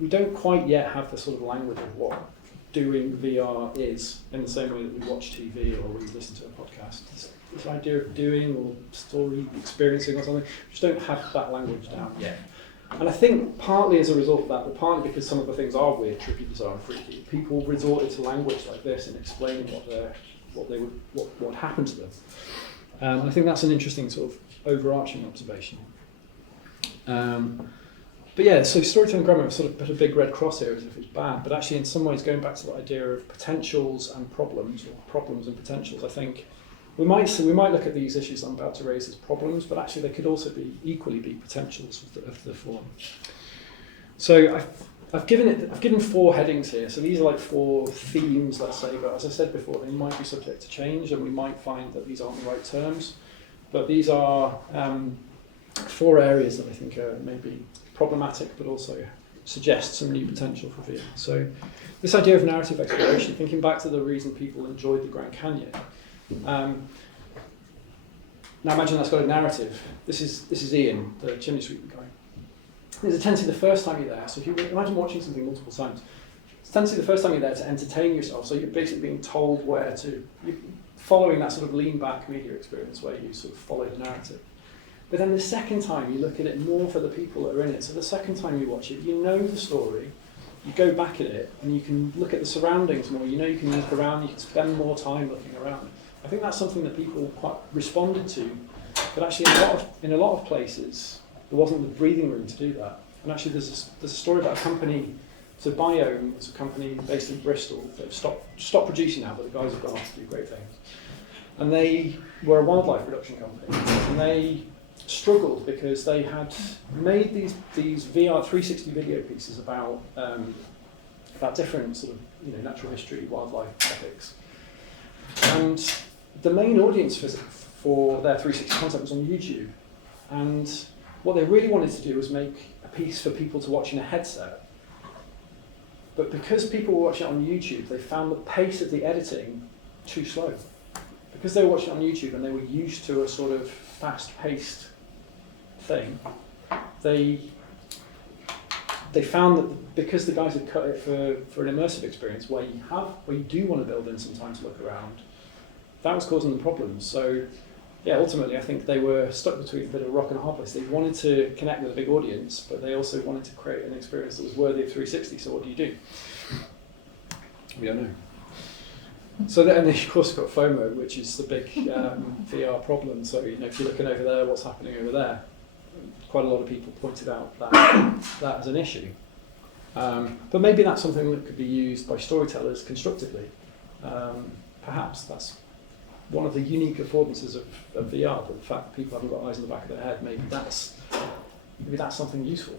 we don't quite yet have the sort of language of what doing VR is in the same way that we watch TV or we listen to a podcast. This idea of doing or story experiencing or something, we just don't have that language down yet. And I think partly as a result of that, but partly because some of the things are weird, tricky, bizarre, and freaky, people resorted to language like this in explaining what happened to them. And I think that's an interesting sort of overarching observation. But yeah, so storytelling grammar sort of put a big red cross here as if it's bad, but actually in some ways going back to the idea of potentials and problems, or problems and potentials, I think we might look at these issues I'm about to raise as problems, but actually they could also equally be potentials of the form. So I've given 4 headings here. So these are like 4 themes, let's say, but as I said before, they might be subject to change, and we might find that these aren't the right terms. But these are 4 areas that I think are maybe problematic, but also suggest some new potential for VR. So this idea of narrative exploration, thinking back to the reason people enjoyed the Grand Canyon. Now imagine that's got a narrative. This is Ian, the chimney sweeping guy. There's a tendency the first time you're there, so if you imagine watching something multiple times, it's a tendency the first time you're there to entertain yourself, so you're basically being told where to. You're following that sort of lean back media experience where you sort of follow the narrative. But then the second time you look at it more for the people that are in it, so the second time you watch it, you know the story, you go back at it, and you can look at the surroundings more, you know you can look around, you can spend more time looking around. I think that's something that people quite responded to, but actually in a lot of places there wasn't the breathing room to do that. And actually there's a story about a company, so Biome is a company based in Bristol. They've stopped producing now, but the guys have gone off to do great things. And they were a wildlife production company, and they struggled because they had made these VR 360 video pieces about different sort of natural history, wildlife topics. And the main audience for their 360 content was on YouTube. And what they really wanted to do was make a piece for people to watch in a headset. But because people were watching it on YouTube, they found the pace of the editing too slow. Because they were watching it on YouTube and they were used to a sort of fast-paced thing, they found that because the guys had cut it for an immersive experience where you do want to build in some time to look around, that was causing them problems. So yeah, ultimately, I think they were stuck between a bit of a rock and a hard place. They wanted to connect with a big audience, but they also wanted to create an experience that was worthy of 360. So what do? We don't know. So then, of course, we've got FOMO, which is the big VR problem. So if you're looking over there, what's happening over there? Quite a lot of people pointed out that as an issue. But maybe that's something that could be used by storytellers constructively. Perhaps that's one of the unique affordances of VR, but the fact that people haven't got eyes in the back of their head, maybe that's something useful.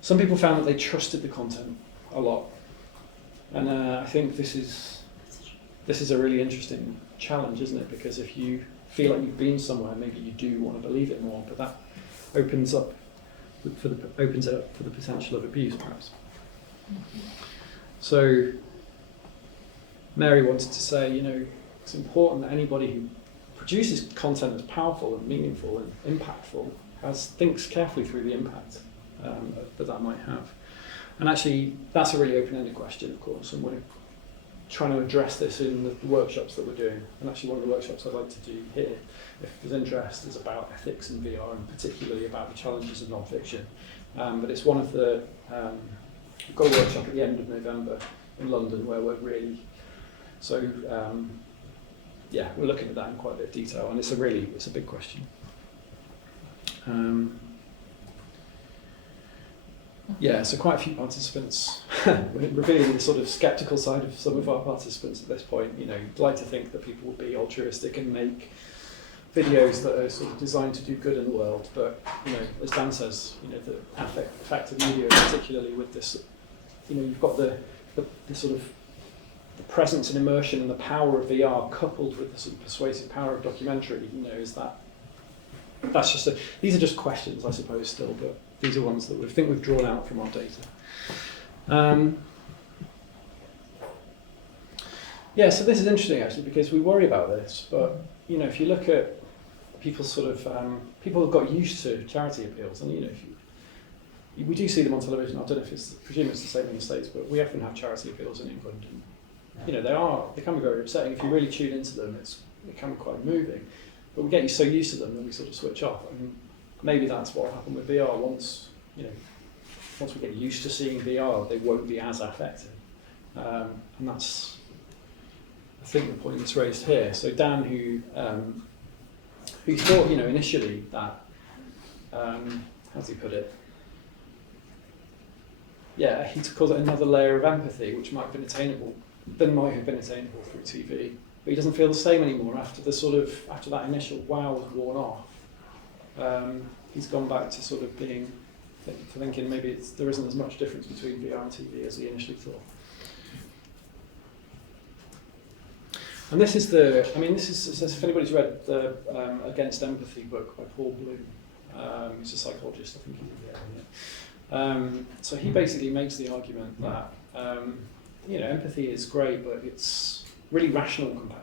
Some people found that they trusted the content a lot, and I think this is a really interesting challenge, isn't it? Because if you feel like you've been somewhere, maybe you do want to believe it more, but that opens it up for the potential of abuse, perhaps. So Mary wanted to say, it's important that anybody who produces content that's powerful and meaningful and impactful thinks carefully through the impact that might have. And actually, that's a really open-ended question, of course, and we're trying to address this in the workshops that we're doing. And actually, one of the workshops I'd like to do here, if there's interest, is about ethics in VR, and particularly about the challenges of nonfiction. But it's one of the, we've got a workshop at the end of November in London where we're really, we're looking at that in quite a bit of detail, and it's a big question. So quite a few participants, we're revealing the sort of sceptical side of some of our participants at this point. You'd like to think that people would be altruistic and make videos that are sort of designed to do good in the world, but as Dan says, the effect of media, particularly with this, you've got the sort of the presence and immersion and the power of VR coupled with the sort of persuasive power of documentary. These are just questions, I suppose, still, but these are ones that we think we've drawn out from our data. So this is interesting actually, because we worry about this, but if you look at people people have got used to charity appeals, and we do see them on television. I don't know if presume it's the same in the States, but we often have charity appeals in England, and they can be very upsetting. If you really tune into them, it can be quite moving, but we get so used to them that we sort of switch off. And maybe that's what will happen with VR. Once we get used to seeing VR, they won't be as affected, and that's, I think, the point that's raised here. So Dan, who thought, initially that, how does he put it? Yeah, he calls it another layer of empathy, which might have been attainable through TV, but he doesn't feel the same anymore after that initial wow was worn off. He's gone back to sort of thinking maybe there isn't as much difference between VR and TV as he initially thought. And this is if anybody's read the Against Empathy book by Paul Bloom, he's a psychologist, I think he's in. So he basically makes the argument that empathy is great, but it's really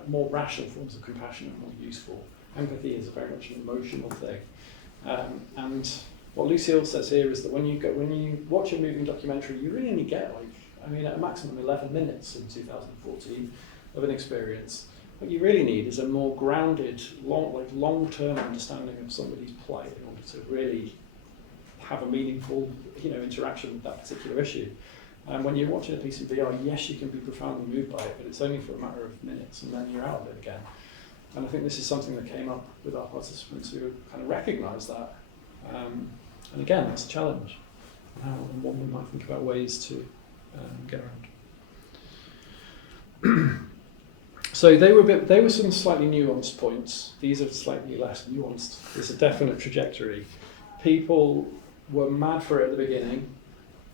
more rational forms of compassion are more useful. Empathy is very much an emotional thing. And what Lucille says here is that when you watch a moving documentary, you really only get at a maximum 11 minutes in 2014 of an experience. What you really need is a more grounded, long-term understanding of somebody's plight in order to really have a meaningful, interaction with that particular issue. And when you're watching a piece of VR, yes, you can be profoundly moved by it, but it's only for a matter of minutes, and then you're out of it again. And I think this is something that came up with our participants who kind of recognise that. And again, that's a challenge. And one we might think about ways to get around. So they were some slightly nuanced points. These are slightly less nuanced. There's a definite trajectory. People were mad for it at the beginning,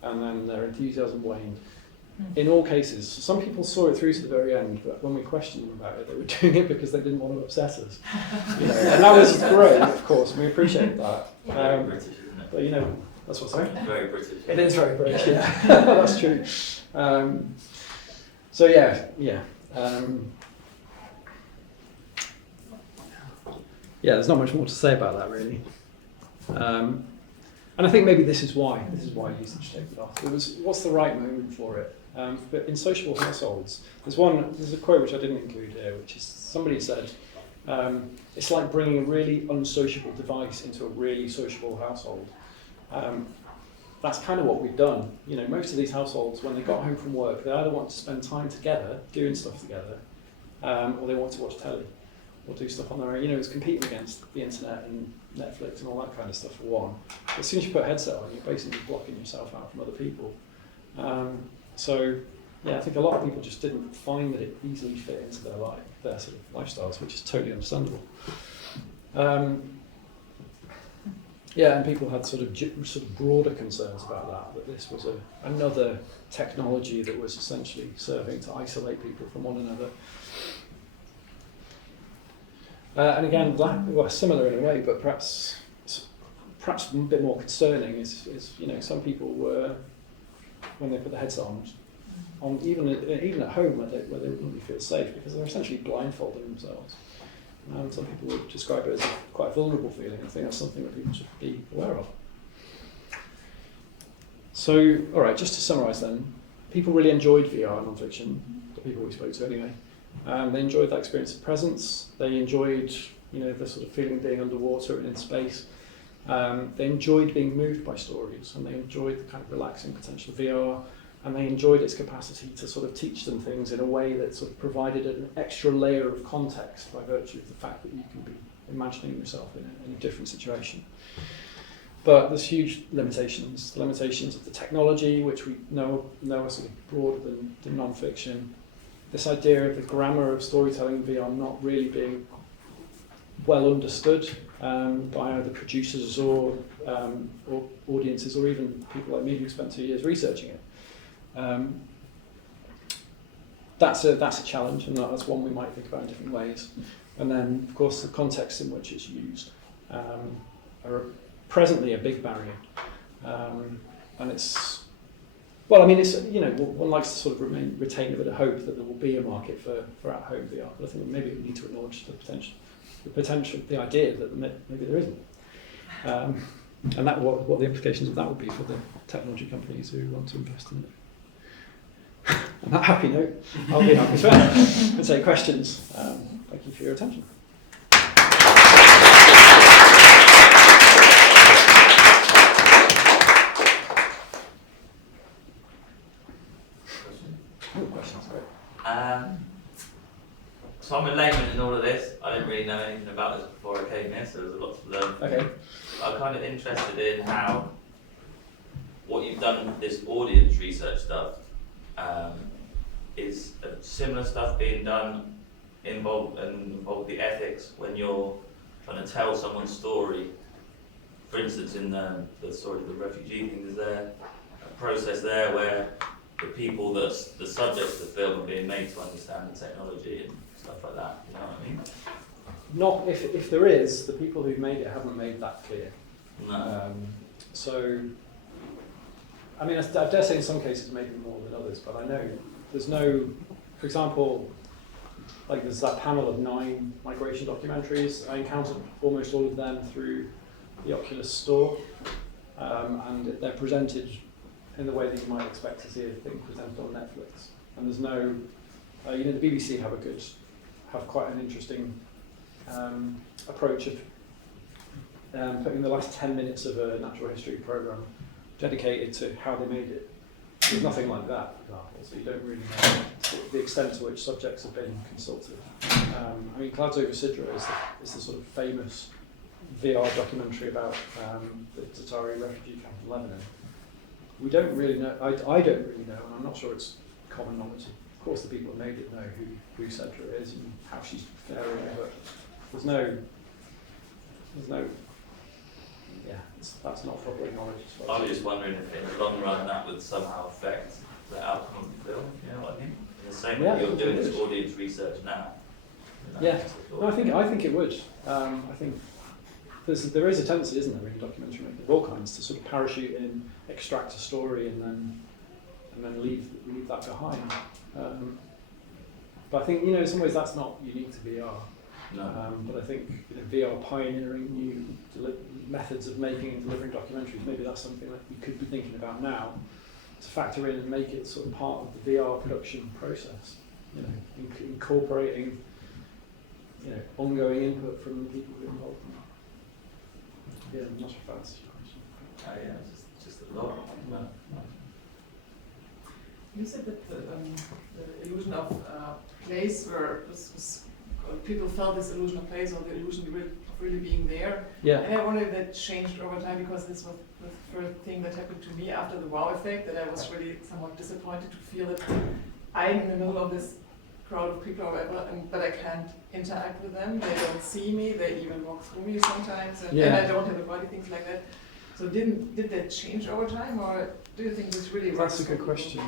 and then their enthusiasm waned. In all cases, some people saw it through to the very end, but when we questioned them about it, they were doing it because they didn't want to upset us. And that was great, of course, we appreciate that. Very British, isn't it? But that's what's right. Very British. It is very British, yeah. That's true. There's not much more to say about that, really. And I think maybe this is why usage taped off. What's the right moment for it? But in sociable households, there's a quote which I didn't include here, which is somebody said, it's like bringing a really unsociable device into a really sociable household. That's kind of what we've done. You know, most of these households, when they got home from work, they either want to spend time together, doing stuff together, or they want to watch telly or do stuff on their own. You know, it's competing against the internet and Netflix and all that kind of stuff for one. As soon as you put a headset on, you're basically blocking yourself out from other people. So, yeah, I think a lot of people just didn't find that it easily fit into their life, their sort of lifestyles, which is totally understandable. Yeah, and people had sort of broader concerns about that this was another technology that was essentially serving to isolate people from one another. And again, similar in a way, but perhaps a bit more concerning is you know, some people were, when they put the headset on even at home where they wouldn't really feel safe, because they're essentially blindfolding themselves. And some people would describe it as quite a vulnerable feeling. I think that's something that people should be aware of. So, all right, just to summarise then, people really enjoyed VR nonfiction, the people we spoke to anyway. They enjoyed that experience of presence. They enjoyed, you know, the sort of feeling of being underwater and in space. They enjoyed being moved by stories, and they enjoyed the kind of relaxing potential of VR, and they enjoyed its capacity to sort of teach them things in a way that sort of provided an extra layer of context by virtue of the fact that you can be imagining yourself in a different situation. But there's huge limitations. The limitations of the technology, which we know are sort of broader than non-fiction. This idea of the grammar of storytelling in VR not really being well understood by either producers or audiences, or even people like me who spent 2 years researching it. That's a challenge, and that's one we might think about in different ways. And then, of course, the context in which it's used are presently a big barrier. And it's, well, I mean, it's, you know, one likes to sort of retain a bit of hope that there will be a market for at-home VR, but I think maybe we need to acknowledge the idea that maybe there isn't. And that what the implications of that would be for the technology companies who want to invest in it. On that happy note, I'll be happy to take questions. Thank you for your attention. Questions, great. So I'm a layman in all of this. I didn't really know anything about this before I came here, so there's a lot to learn. Okay. I'm kind of interested in what you've done with this audience research stuff. Is similar stuff being done involve the ethics when you're trying to tell someone's story? For instance, in the story of the refugee thing, is there a process there where the people the subjects of the film are being made to understand the technology and stuff like that? You know what I mean? Not if there is, the people who've made it haven't made that clear. No. So, I mean, I dare say in some cases maybe more than others, but I know there's no, for example, like there's that panel of 9 migration documentaries. I encountered almost all of them through the Oculus store, and they're presented in the way that you might expect to see a thing presented on Netflix. And there's no, you know, the BBC have quite an interesting approach of putting the last 10 minutes of a natural history programme dedicated to how they made it. There's nothing like that, for example, so you don't really know the extent to which subjects have been consulted. I mean, Clouds Over Sidra is the sort of famous VR documentary about the Tatari refugee camp in Lebanon. We don't really know, I don't really know, and I'm not sure it's common knowledge. Of course, the people who made it know who Sidra is and how she's faring, but there's no, that's not properly acknowledged. I was just wondering if in the long run that would somehow affect the outcome of the film, you know what I mean? In the same way you're doing this audience research now. Yeah, no, I think it would. I think there is a tendency, isn't there, in documentary making of all kinds, to sort of parachute in, extract a story, and then leave that behind. But I think, you know, in some ways that's not unique to VR. No. But I think, you know, VR pioneering new methods of making and delivering documentaries. Maybe that's something that we could be thinking about now. to factor in and make it sort of part of the VR production process. You know, incorporating, you know, ongoing input from the people who are involved in that. Yeah, I'm not sure if that's your question. Yeah, just a lot. You said that the illusion of place, where people felt this illusion of place, or the illusion of really being there. Yeah. And I wonder if that changed over time, because this was the first thing that happened to me after the wow effect, that I was really somewhat disappointed to feel that I'm in the middle of this crowd of people or whatever, but I can't interact with them. They don't see me. They even walk through me sometimes, and I don't have a body, things like that. So did that change over time, or do you think this really works? That's a good question.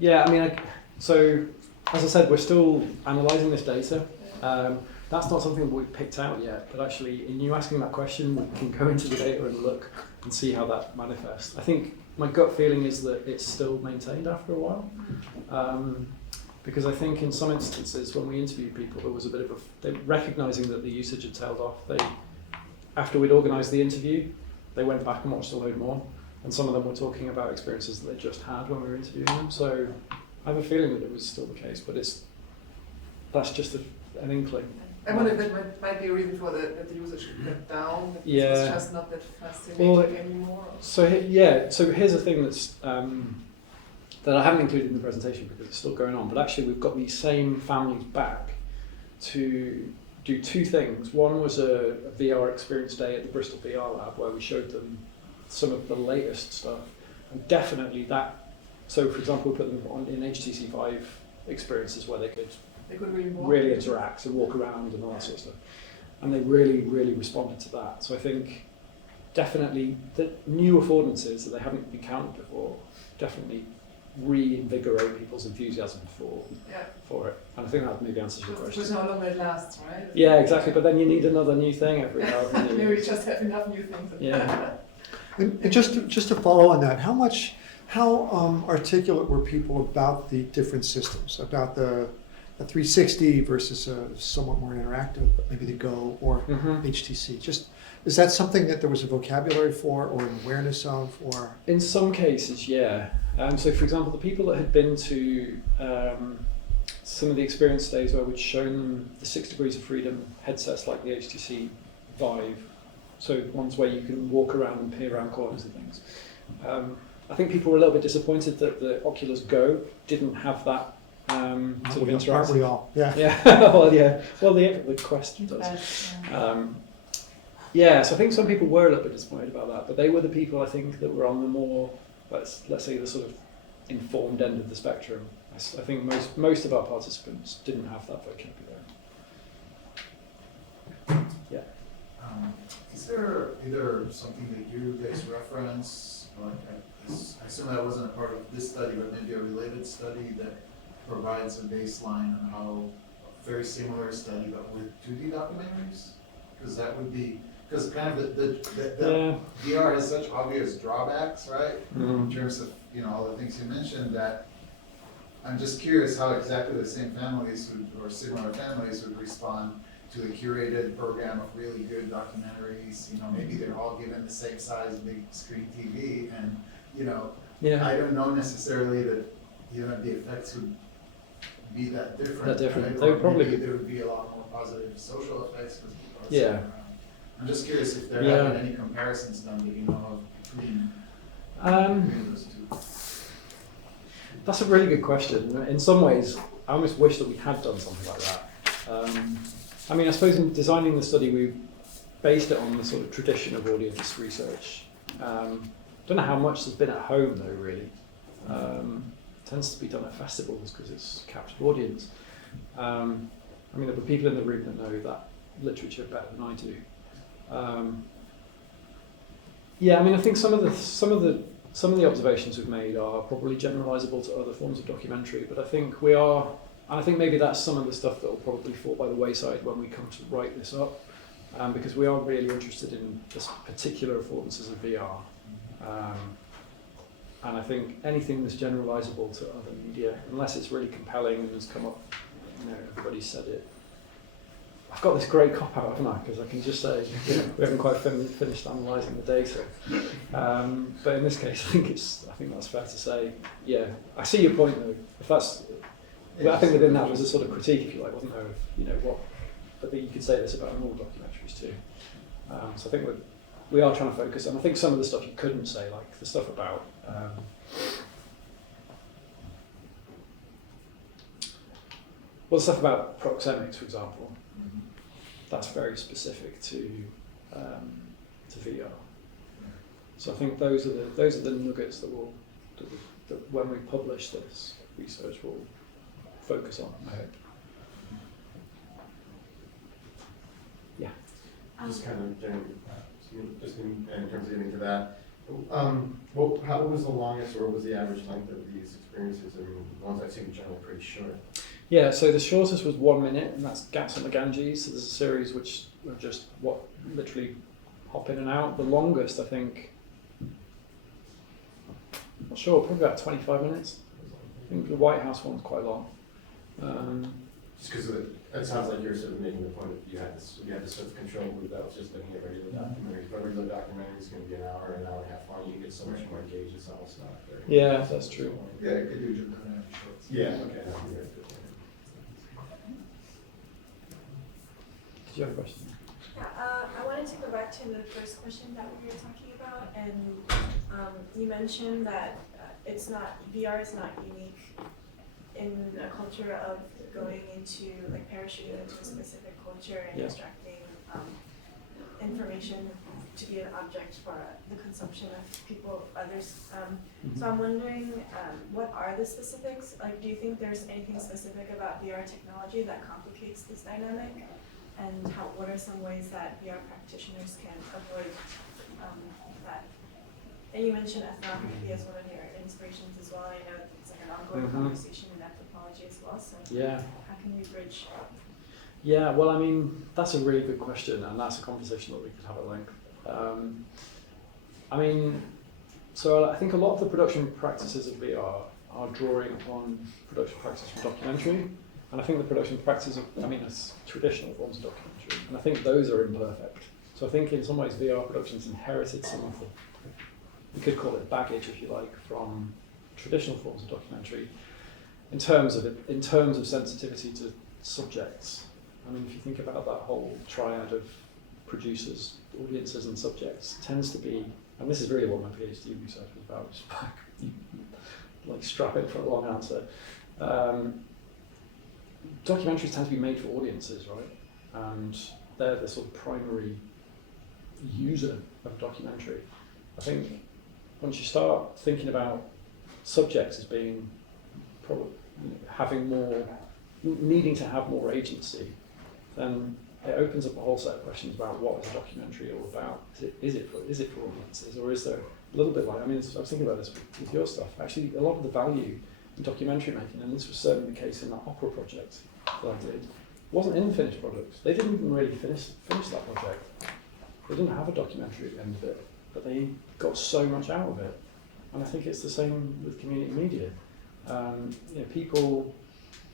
Yeah, I mean, so as I said, we're still analysing this data. That's not something we've picked out yet, but actually in you asking that question, we can go into the data and look and see how that manifests. I think my gut feeling is that it's still maintained after a while. Because I think in some instances when we interviewed people, there was a bit of recognising that the usage had tailed off. After we'd organised the interview, they went back and watched a load more, and some of them were talking about experiences that they just had when we were interviewing them. So I have a feeling that it was still the case, but that's just an inkling. I wonder if that might be a reason for that the usage went down. That Yeah. it's just not that fascinating anymore. So here's the thing that I haven't included in the presentation because it's still going on, but actually we've got these same families back to do two things. One was a VR experience day at the Bristol VR lab where we showed them some of the latest stuff, and definitely that. So for example, we put them on in HTC Vive experiences where they could really interact and walk around and all that sort of stuff, and they really responded to that. So I think definitely the new affordances that they haven't encountered before definitely reinvigorate people's enthusiasm for it, and I think that maybe answers your question. Just how long that lasts, right? Yeah, exactly. But then you need another new thing every now and then. Maybe we just have enough new things. Yeah. And just to follow on that, how articulate were people about the different systems, about the 360 versus a somewhat more interactive, maybe the Go or HTC? Just is that something that there was a vocabulary for, or an awareness of, or? In some cases, yeah. So, for example, the people that had been to some of the experience days where we'd shown them the 6 degrees of freedom headsets like the HTC Vive, so ones where you can walk around and peer around corners and things. I think people were a little bit disappointed that the Oculus Go didn't have that sort of interaction. Aren't we all? Yeah. Yeah. Well, yeah. Well, the Quest does. Yeah, so I think some people were a little bit disappointed about that, but they were the people I think that were on the more, let's say, the sort of informed end of the spectrum. I think most of our participants didn't have that vocabulary. Yeah. Is there either something that you guys reference, like I assume that wasn't a part of this study, but maybe a related study that provides a baseline on how a very similar study but with 2D documentaries? Because that would be, because kind of the VR has such obvious drawbacks, right? In terms of, all the things you mentioned, that I'm just curious how exactly the same families or similar families would respond to a curated program of really good documentaries. Maybe they're all given the same size big screen TV, and I don't know necessarily that the effects would be that different. Right? They would probably there would be a lot more positive social effects because people are yeah. around. I'm just curious if there have been any comparisons done that you know of between those two. That's a really good question. In some ways, I almost wish that we had done something like that. I mean, I suppose in designing the study, we based it on the sort of tradition of audience research. Don't know how much there's been at home though, really. Tends to be done at festivals because it's captured audience. I mean, there were people in the room that know that literature better than I do. Yeah, I mean, I think some of the observations we've made are probably generalisable to other forms of documentary, but I think I think maybe that's some of the stuff that will probably fall by the wayside when we come to write this up, because we are really interested in this particular affordances of VR. And I think anything that's generalisable to other media, unless it's really compelling and has come up, everybody's said it, I've got this great cop out, haven't I? Because I can just say, we haven't quite finished analysing the data. But in this case, I think that's fair to say. Yeah, I see your point though. If that's, I think within that was a sort of critique, if you like, wasn't there? Of, what? I think you could say this about all documentaries too. So I think we are trying to focus, and I think some of the stuff you couldn't say, like the stuff about. Well, the stuff about proxemics, for example, that's very specific to VR. So I think those are the nuggets that when we publish this research will focus on, I hope. Yeah. Just kind of just in terms of getting to that, how was the longest or what was the average length of these experiences? I mean, the ones I've seen are generally pretty short. Yeah, so the shortest was 1 minute, and that's Gas on the Ganges. So there's a series which are just literally hop in and out. The longest, I think, not sure, probably about 25 minutes. I think the White House one's quite long. Just because it sounds like you're sort of making the point that you had this sort of control group that was just looking at regular documentaries. But regular documentary is going to be an hour and a half long. You get so much more engaged. It's almost not very. Yeah, that's true. Yeah, I could do documentary shorts. Yeah. Okay. That'd be very good. Did you have a question? Yeah, I wanted to go back to the first question that we were talking about, and you mentioned that VR is not unique in a culture of going into, like, parachuting into a specific culture and extracting information to be an object for the consumption of others. So I'm wondering, what are the specifics? Like, do you think there's anything specific about VR technology that complicates this dynamic? And what are some ways that VR practitioners can avoid that? And you mentioned ethnography as one of your inspirations as well. I know it's like an ongoing conversation in anthropology as well. So how can we bridge? Yeah, well, I mean, that's a really good question, and that's a conversation that we could have at length. I mean, so I think a lot of the production practices of VR are drawing upon production practices from documentary. And I think the production practices it's traditional forms of documentary, and I think those are imperfect. So I think in some ways VR production's inherited some of the, you could call it baggage if you like, from traditional forms of documentary in terms of sensitivity to subjects. I mean, if you think about that whole triad of producers, audiences and subjects, tends to be, and this is really what my PhD research was about, just like strap it for a long answer. Documentaries tend to be made for audiences, right? And they're the sort of primary user of documentary. I think once you start thinking about subjects as being probably needing to have more agency, then it opens up a whole set of questions about what is a documentary all about. Is it for audiences, or is there a little bit like, I was thinking about this with your stuff. Actually, a lot of the value in documentary making, and this was certainly the case in that opera project that I did, wasn't in the finished product. They didn't even really finish that project. They didn't have a documentary at the end of it, but they got so much out of it. And I think it's the same with community media. People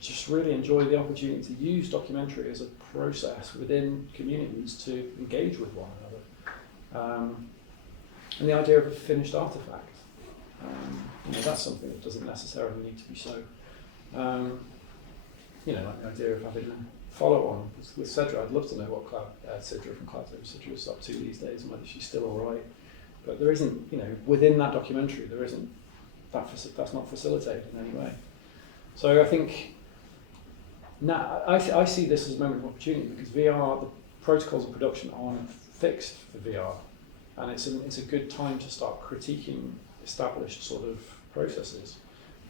just really enjoy the opportunity to use documentary as a process within communities to engage with one another. And the idea of a finished artifact, that's something that doesn't necessarily need to be so. Like the idea of having a follow-on with Cedra. I'd love to know what Cedra from Curated is up to these days and whether she's still all right. But there isn't, within that documentary, there isn't that's not facilitated in any way. So I think now I see this as a moment of opportunity because VR, the protocols of production aren't fixed for VR, and it's a good time to start critiquing established sort of processes.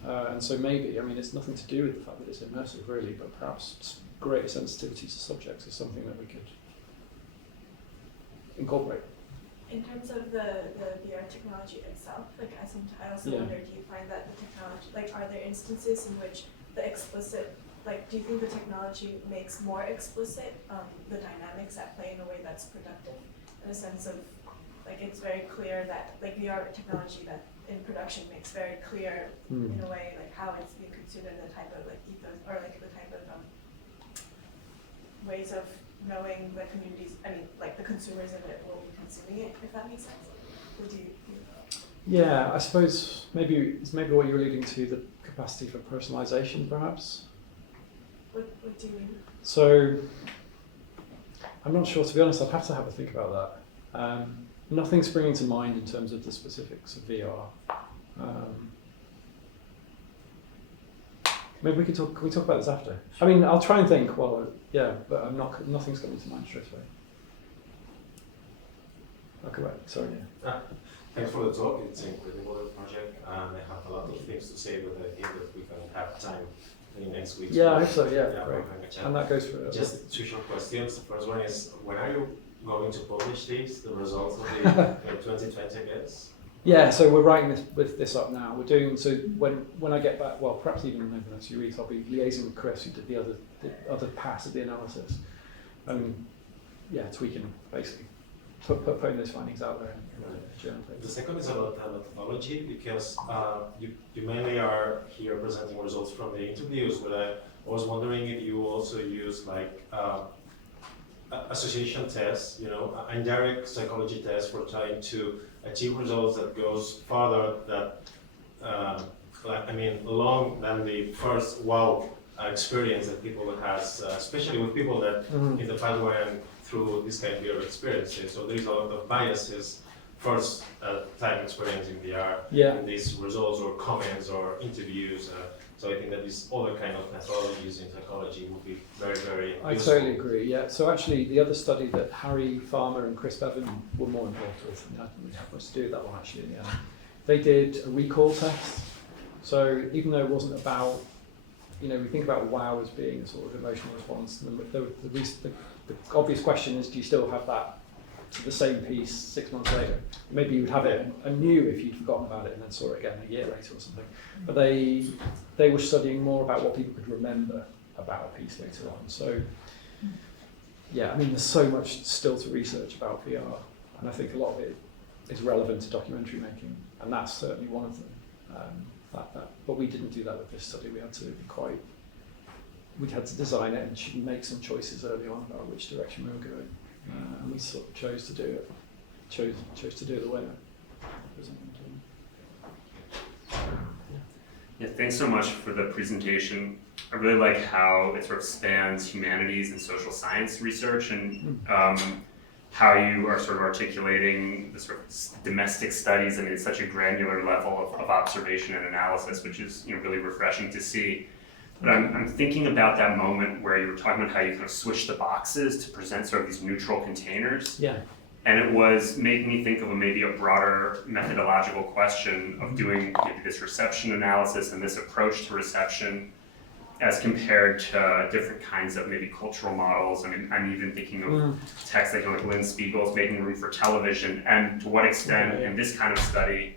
And so maybe, it's nothing to do with the fact that it's immersive really, but perhaps greater sensitivity to subjects is something that we could incorporate. In terms of the VR technology itself, I also wonder, do you find that the technology, are there instances in which the explicit, do you think the technology makes more explicit the dynamics at play in a way that's productive? In a sense of, it's very clear that, VR technology that in production makes very clear in a way, how it's being considered, the type of ethos, or the type of ways of knowing the communities, I mean, like the consumers of it will be consuming it, if that makes sense? Would you? Yeah, I suppose maybe it's maybe what you're alluding to, the capacity for personalisation, perhaps. What do you mean? So I'm not sure, to be honest. I'd have to have a think about that. Nothing's springing to mind in terms of the specifics of VR. Maybe we could talk. Can we talk about this after? I mean, I'll try and think. Well, yeah, but I'm not. Nothing's coming to mind straight away. I'll go back. Sorry. Thanks for the talk. It's an incredible project, and I have a lot of things to say, but I think that we can have time in next week. Yeah, I hope so. Yeah, Yeah, great. we'll have a chat. And that goes for Just two short questions. The first one is, when are you going to publish these, the results of the 2020, I guess? Yeah, so we're writing this up now. We're doing, so when I get back, well, perhaps even over the next few weeks, I'll be liaising with Chris, who did the other pass of the analysis, and yeah, tweaking basically, putting those findings out there in a journal paper. The second is about methodology, because you mainly are here presenting results from the interviews, but I was wondering if you also use like association tests, indirect psychology tests for trying to achieve results that goes farther, along than the first wow experience that people has, especially with people that in the past went through this kind of experiences. So there's a lot of biases, first time experience in VR, in these results or comments or interviews. So I think that these other kind of methodologies in psychology would be very, very useful. I totally agree, yeah. So actually the other study that Harry Farmer and Chris Bevan were more involved with, and I didn't really have much to do with that one actually in the end. They did a recall test. So even though it wasn't about, we think about wow as being a sort of emotional response, and the obvious question is, do you still have that to the same piece 6 months later? Maybe you would have it anew if you'd forgotten about it and then saw it again a year later or something. But they were studying more about what people could remember about a piece later on. So yeah, I mean, there's so much still to research about VR, and I think a lot of it is relevant to documentary making, and that's certainly one of them. But we didn't do that with this study. We had to design it and make some choices early on about which direction we were going. And we sort of chose to do it the way I presented. Yeah, thanks so much for the presentation. I really like how it sort of spans humanities and social science research, and how you are sort of articulating the sort of domestic studies. I mean, it's such a granular level of observation and analysis, which is really refreshing to see. But I'm thinking about that moment where you were talking about how you kind of switched the boxes to present sort of these neutral containers. Yeah. And it was making me think of maybe a broader methodological question of doing maybe this reception analysis and this approach to reception as compared to different kinds of maybe cultural models. I mean, I'm even thinking of texts like Lynn Spiegel's Making Room for Television, and to what extent in this kind of study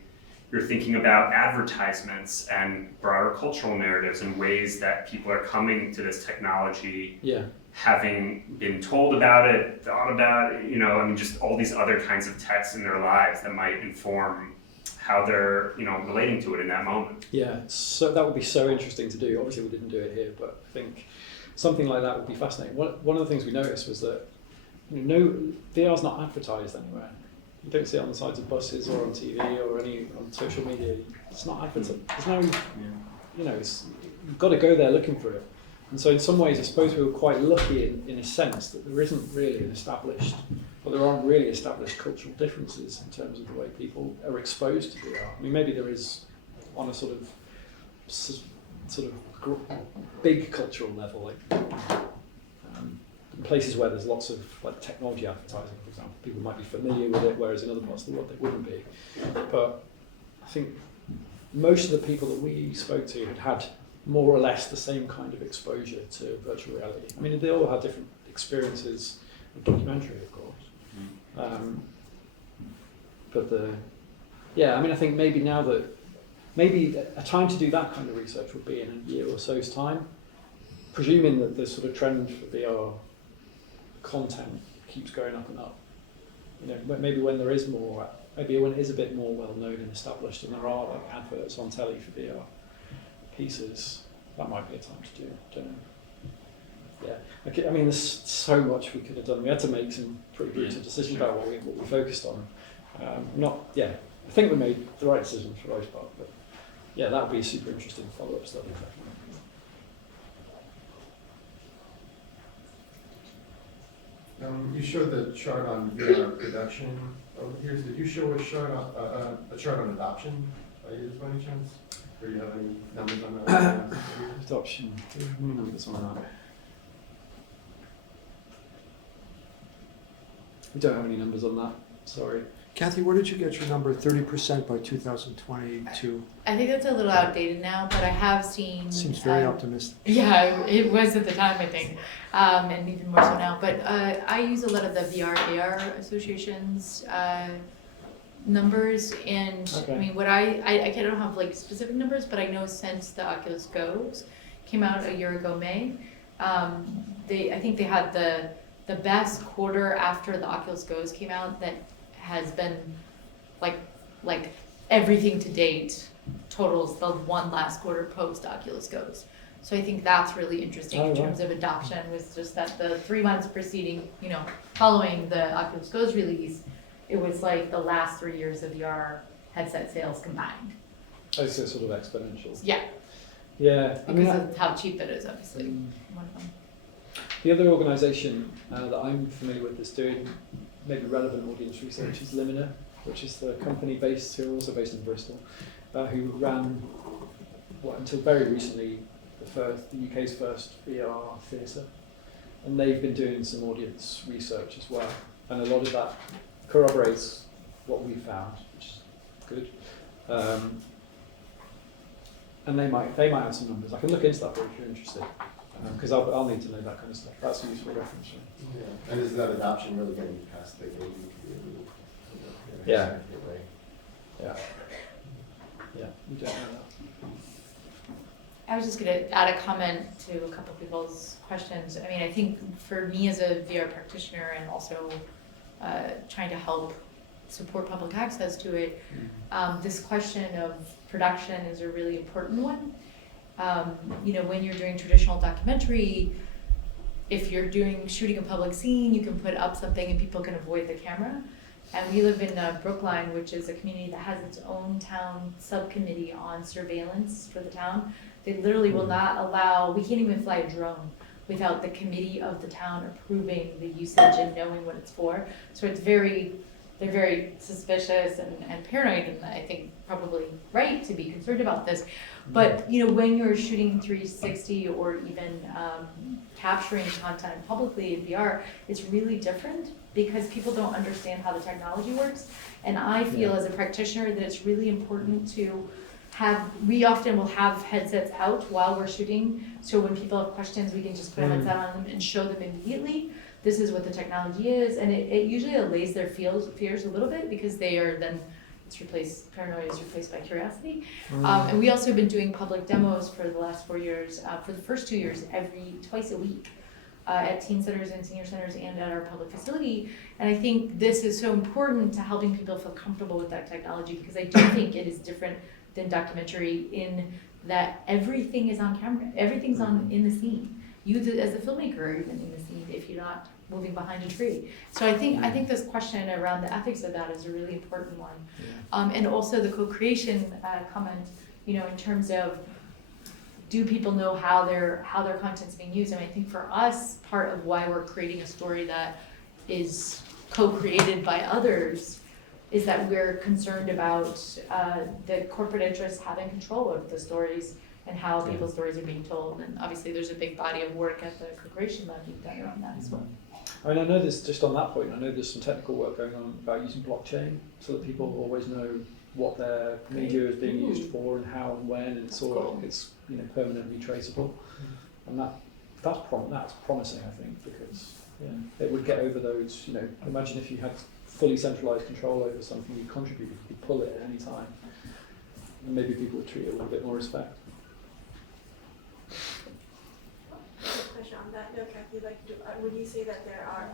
you're thinking about advertisements and broader cultural narratives and ways that people are coming to this technology, having been told about it, thought about it, just all these other kinds of texts in their lives that might inform how they're, relating to it in that moment. Yeah, so that would be so interesting to do. Obviously we didn't do it here, but I think something like that would be fascinating. One of the things we noticed was that VR's not advertised anywhere. You don't see it on the sides of buses or on TV or on social media. It's not advertised. There's no, you've got to go there looking for it. And so in some ways, I suppose we were quite lucky in a sense that there isn't really there aren't really established cultural differences in terms of the way people are exposed to VR. I mean, maybe there is on a sort of big cultural level, like in places where there's lots of like technology advertising, for example, people might be familiar with it, whereas in other parts of the world they wouldn't be. But I think most of the people that we spoke to had more or less the same kind of exposure to virtual reality. I mean, they all had different experiences of documentary, of course. I think maybe a time to do that kind of research would be in a year or so's time, presuming that the sort of trend for VR content keeps going up and up. Maybe when there is more, maybe when it is a bit more well known and established, and there are like adverts on telly for VR pieces, that might be a time to do. Don't know. Yeah, Okay, I mean, there's so much we could have done. We had to make some pretty brutal decisions about what we focused on. I think we made the right decision for the most part, but yeah, that would be a super interesting follow-up study. You showed the chart on VR production over here. Did you show a chart on adoption by any chance? Or do you have any numbers on that? Adoption, numbers on that. We don't have any numbers on that, sorry. Kathy, where did you get your number 30% by 2022? I think that's a little outdated now, but I have seen. Seems very optimistic. Yeah, it was at the time, I think, and even more so now. But I use a lot of the VR AR associations numbers, and Okay. I mean, what I don't have like specific numbers, but I know since the Oculus Go's came out a year ago, May, I think they had the best quarter after the Oculus Go's came out that has been like everything to date totals the one last quarter post Oculus Go's. So I think that's really interesting in terms of adoption, was just that the 3 months preceding, following the Oculus Go's release, it was like the last 3 years of VR headset sales combined. Oh, so sort of exponential. Yeah. Yeah, I mean, Because of how cheap it is, obviously. One of them. the other organisation that I'm familiar with that's doing maybe relevant audience research is Limina, which is the company who are also based in Bristol, who ran, until very recently, the UK's first VR theatre. And they've been doing some audience research as well. And a lot of that corroborates what we found, which is good. And they might have some numbers. I can look into that for you if you're interested, because I'll need to know that kind of stuff. That's a useful reference. Yeah. And is that adoption really getting past the gate? Yeah. Yeah. Yeah, we don't know that. I was just going to add a comment to a couple of people's questions. I mean, I think for me as a VR practitioner and also trying to help support public access to it, this question of production is a really important one. When you're doing traditional documentary, if you're shooting a public scene, you can put up something and people can avoid the camera. And we live in Brookline, which is a community that has its own town subcommittee on surveillance for the town. They literally will not allow, we can't even fly a drone without the committee of the town approving the usage and knowing what it's for. So they're very suspicious and paranoid, and I think probably right to be concerned about this. But when you're shooting 360 or even capturing content publicly in VR, it's really different because people don't understand how the technology works. And I feel as a practitioner that it's really important to we often will have headsets out while we're shooting, so when people have questions, we can just put a headset on them and show them immediately. This is what the technology is, and it usually allays their fears a little bit because they are then, paranoia is replaced by curiosity. And we also have been doing public demos for the last 4 years, for the first 2 years, twice a week, at teen centers and senior centers and at our public facility. And I think this is so important to helping people feel comfortable with that technology, because I do think it is different than documentary in that everything is on camera, everything's in the scene. You as a filmmaker are even in the scene if you're not moving behind a tree. So I think this question around the ethics of that is a really important one. And also the co-creation comment, in terms of, do people know how their content's being used? And I think for us, part of why we're creating a story that is co-created by others is that we're concerned about the corporate interests having control of the stories and how people's stories are being told. And obviously there's a big body of work at the co-creation lab being done around that as well. I mean, I know there's, just on that point, I know there's some technical work going on about using blockchain so that people always know what their media is being used for and how and when, and it's permanently traceable. And that's promising, I think, because it would get over those, imagine if you had fully centralized control over something you contribute, you could pull it at any time. And maybe people would treat it with a little bit more respect. Question on that note, Kathy, would you say that there are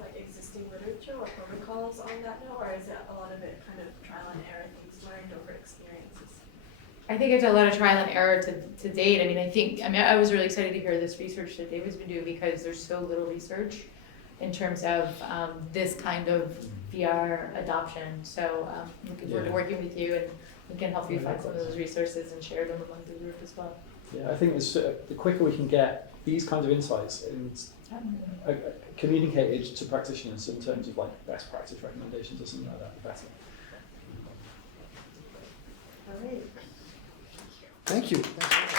like existing literature or protocols on that note, or is it a lot of it kind of trial and error, things learned over experiences? I think it's a lot of trial and error to date. I mean, I was really excited to hear this research that David's been doing because there's so little research in terms of this kind of VR adoption. So looking forward to working with you, and we can help you find some of those resources and share them among the group as well. Yeah, I think it's, the quicker we can get these kinds of insights and communicated to practitioners in terms of like best practice recommendations or something like that, the better. All right. Thank you. Thanks.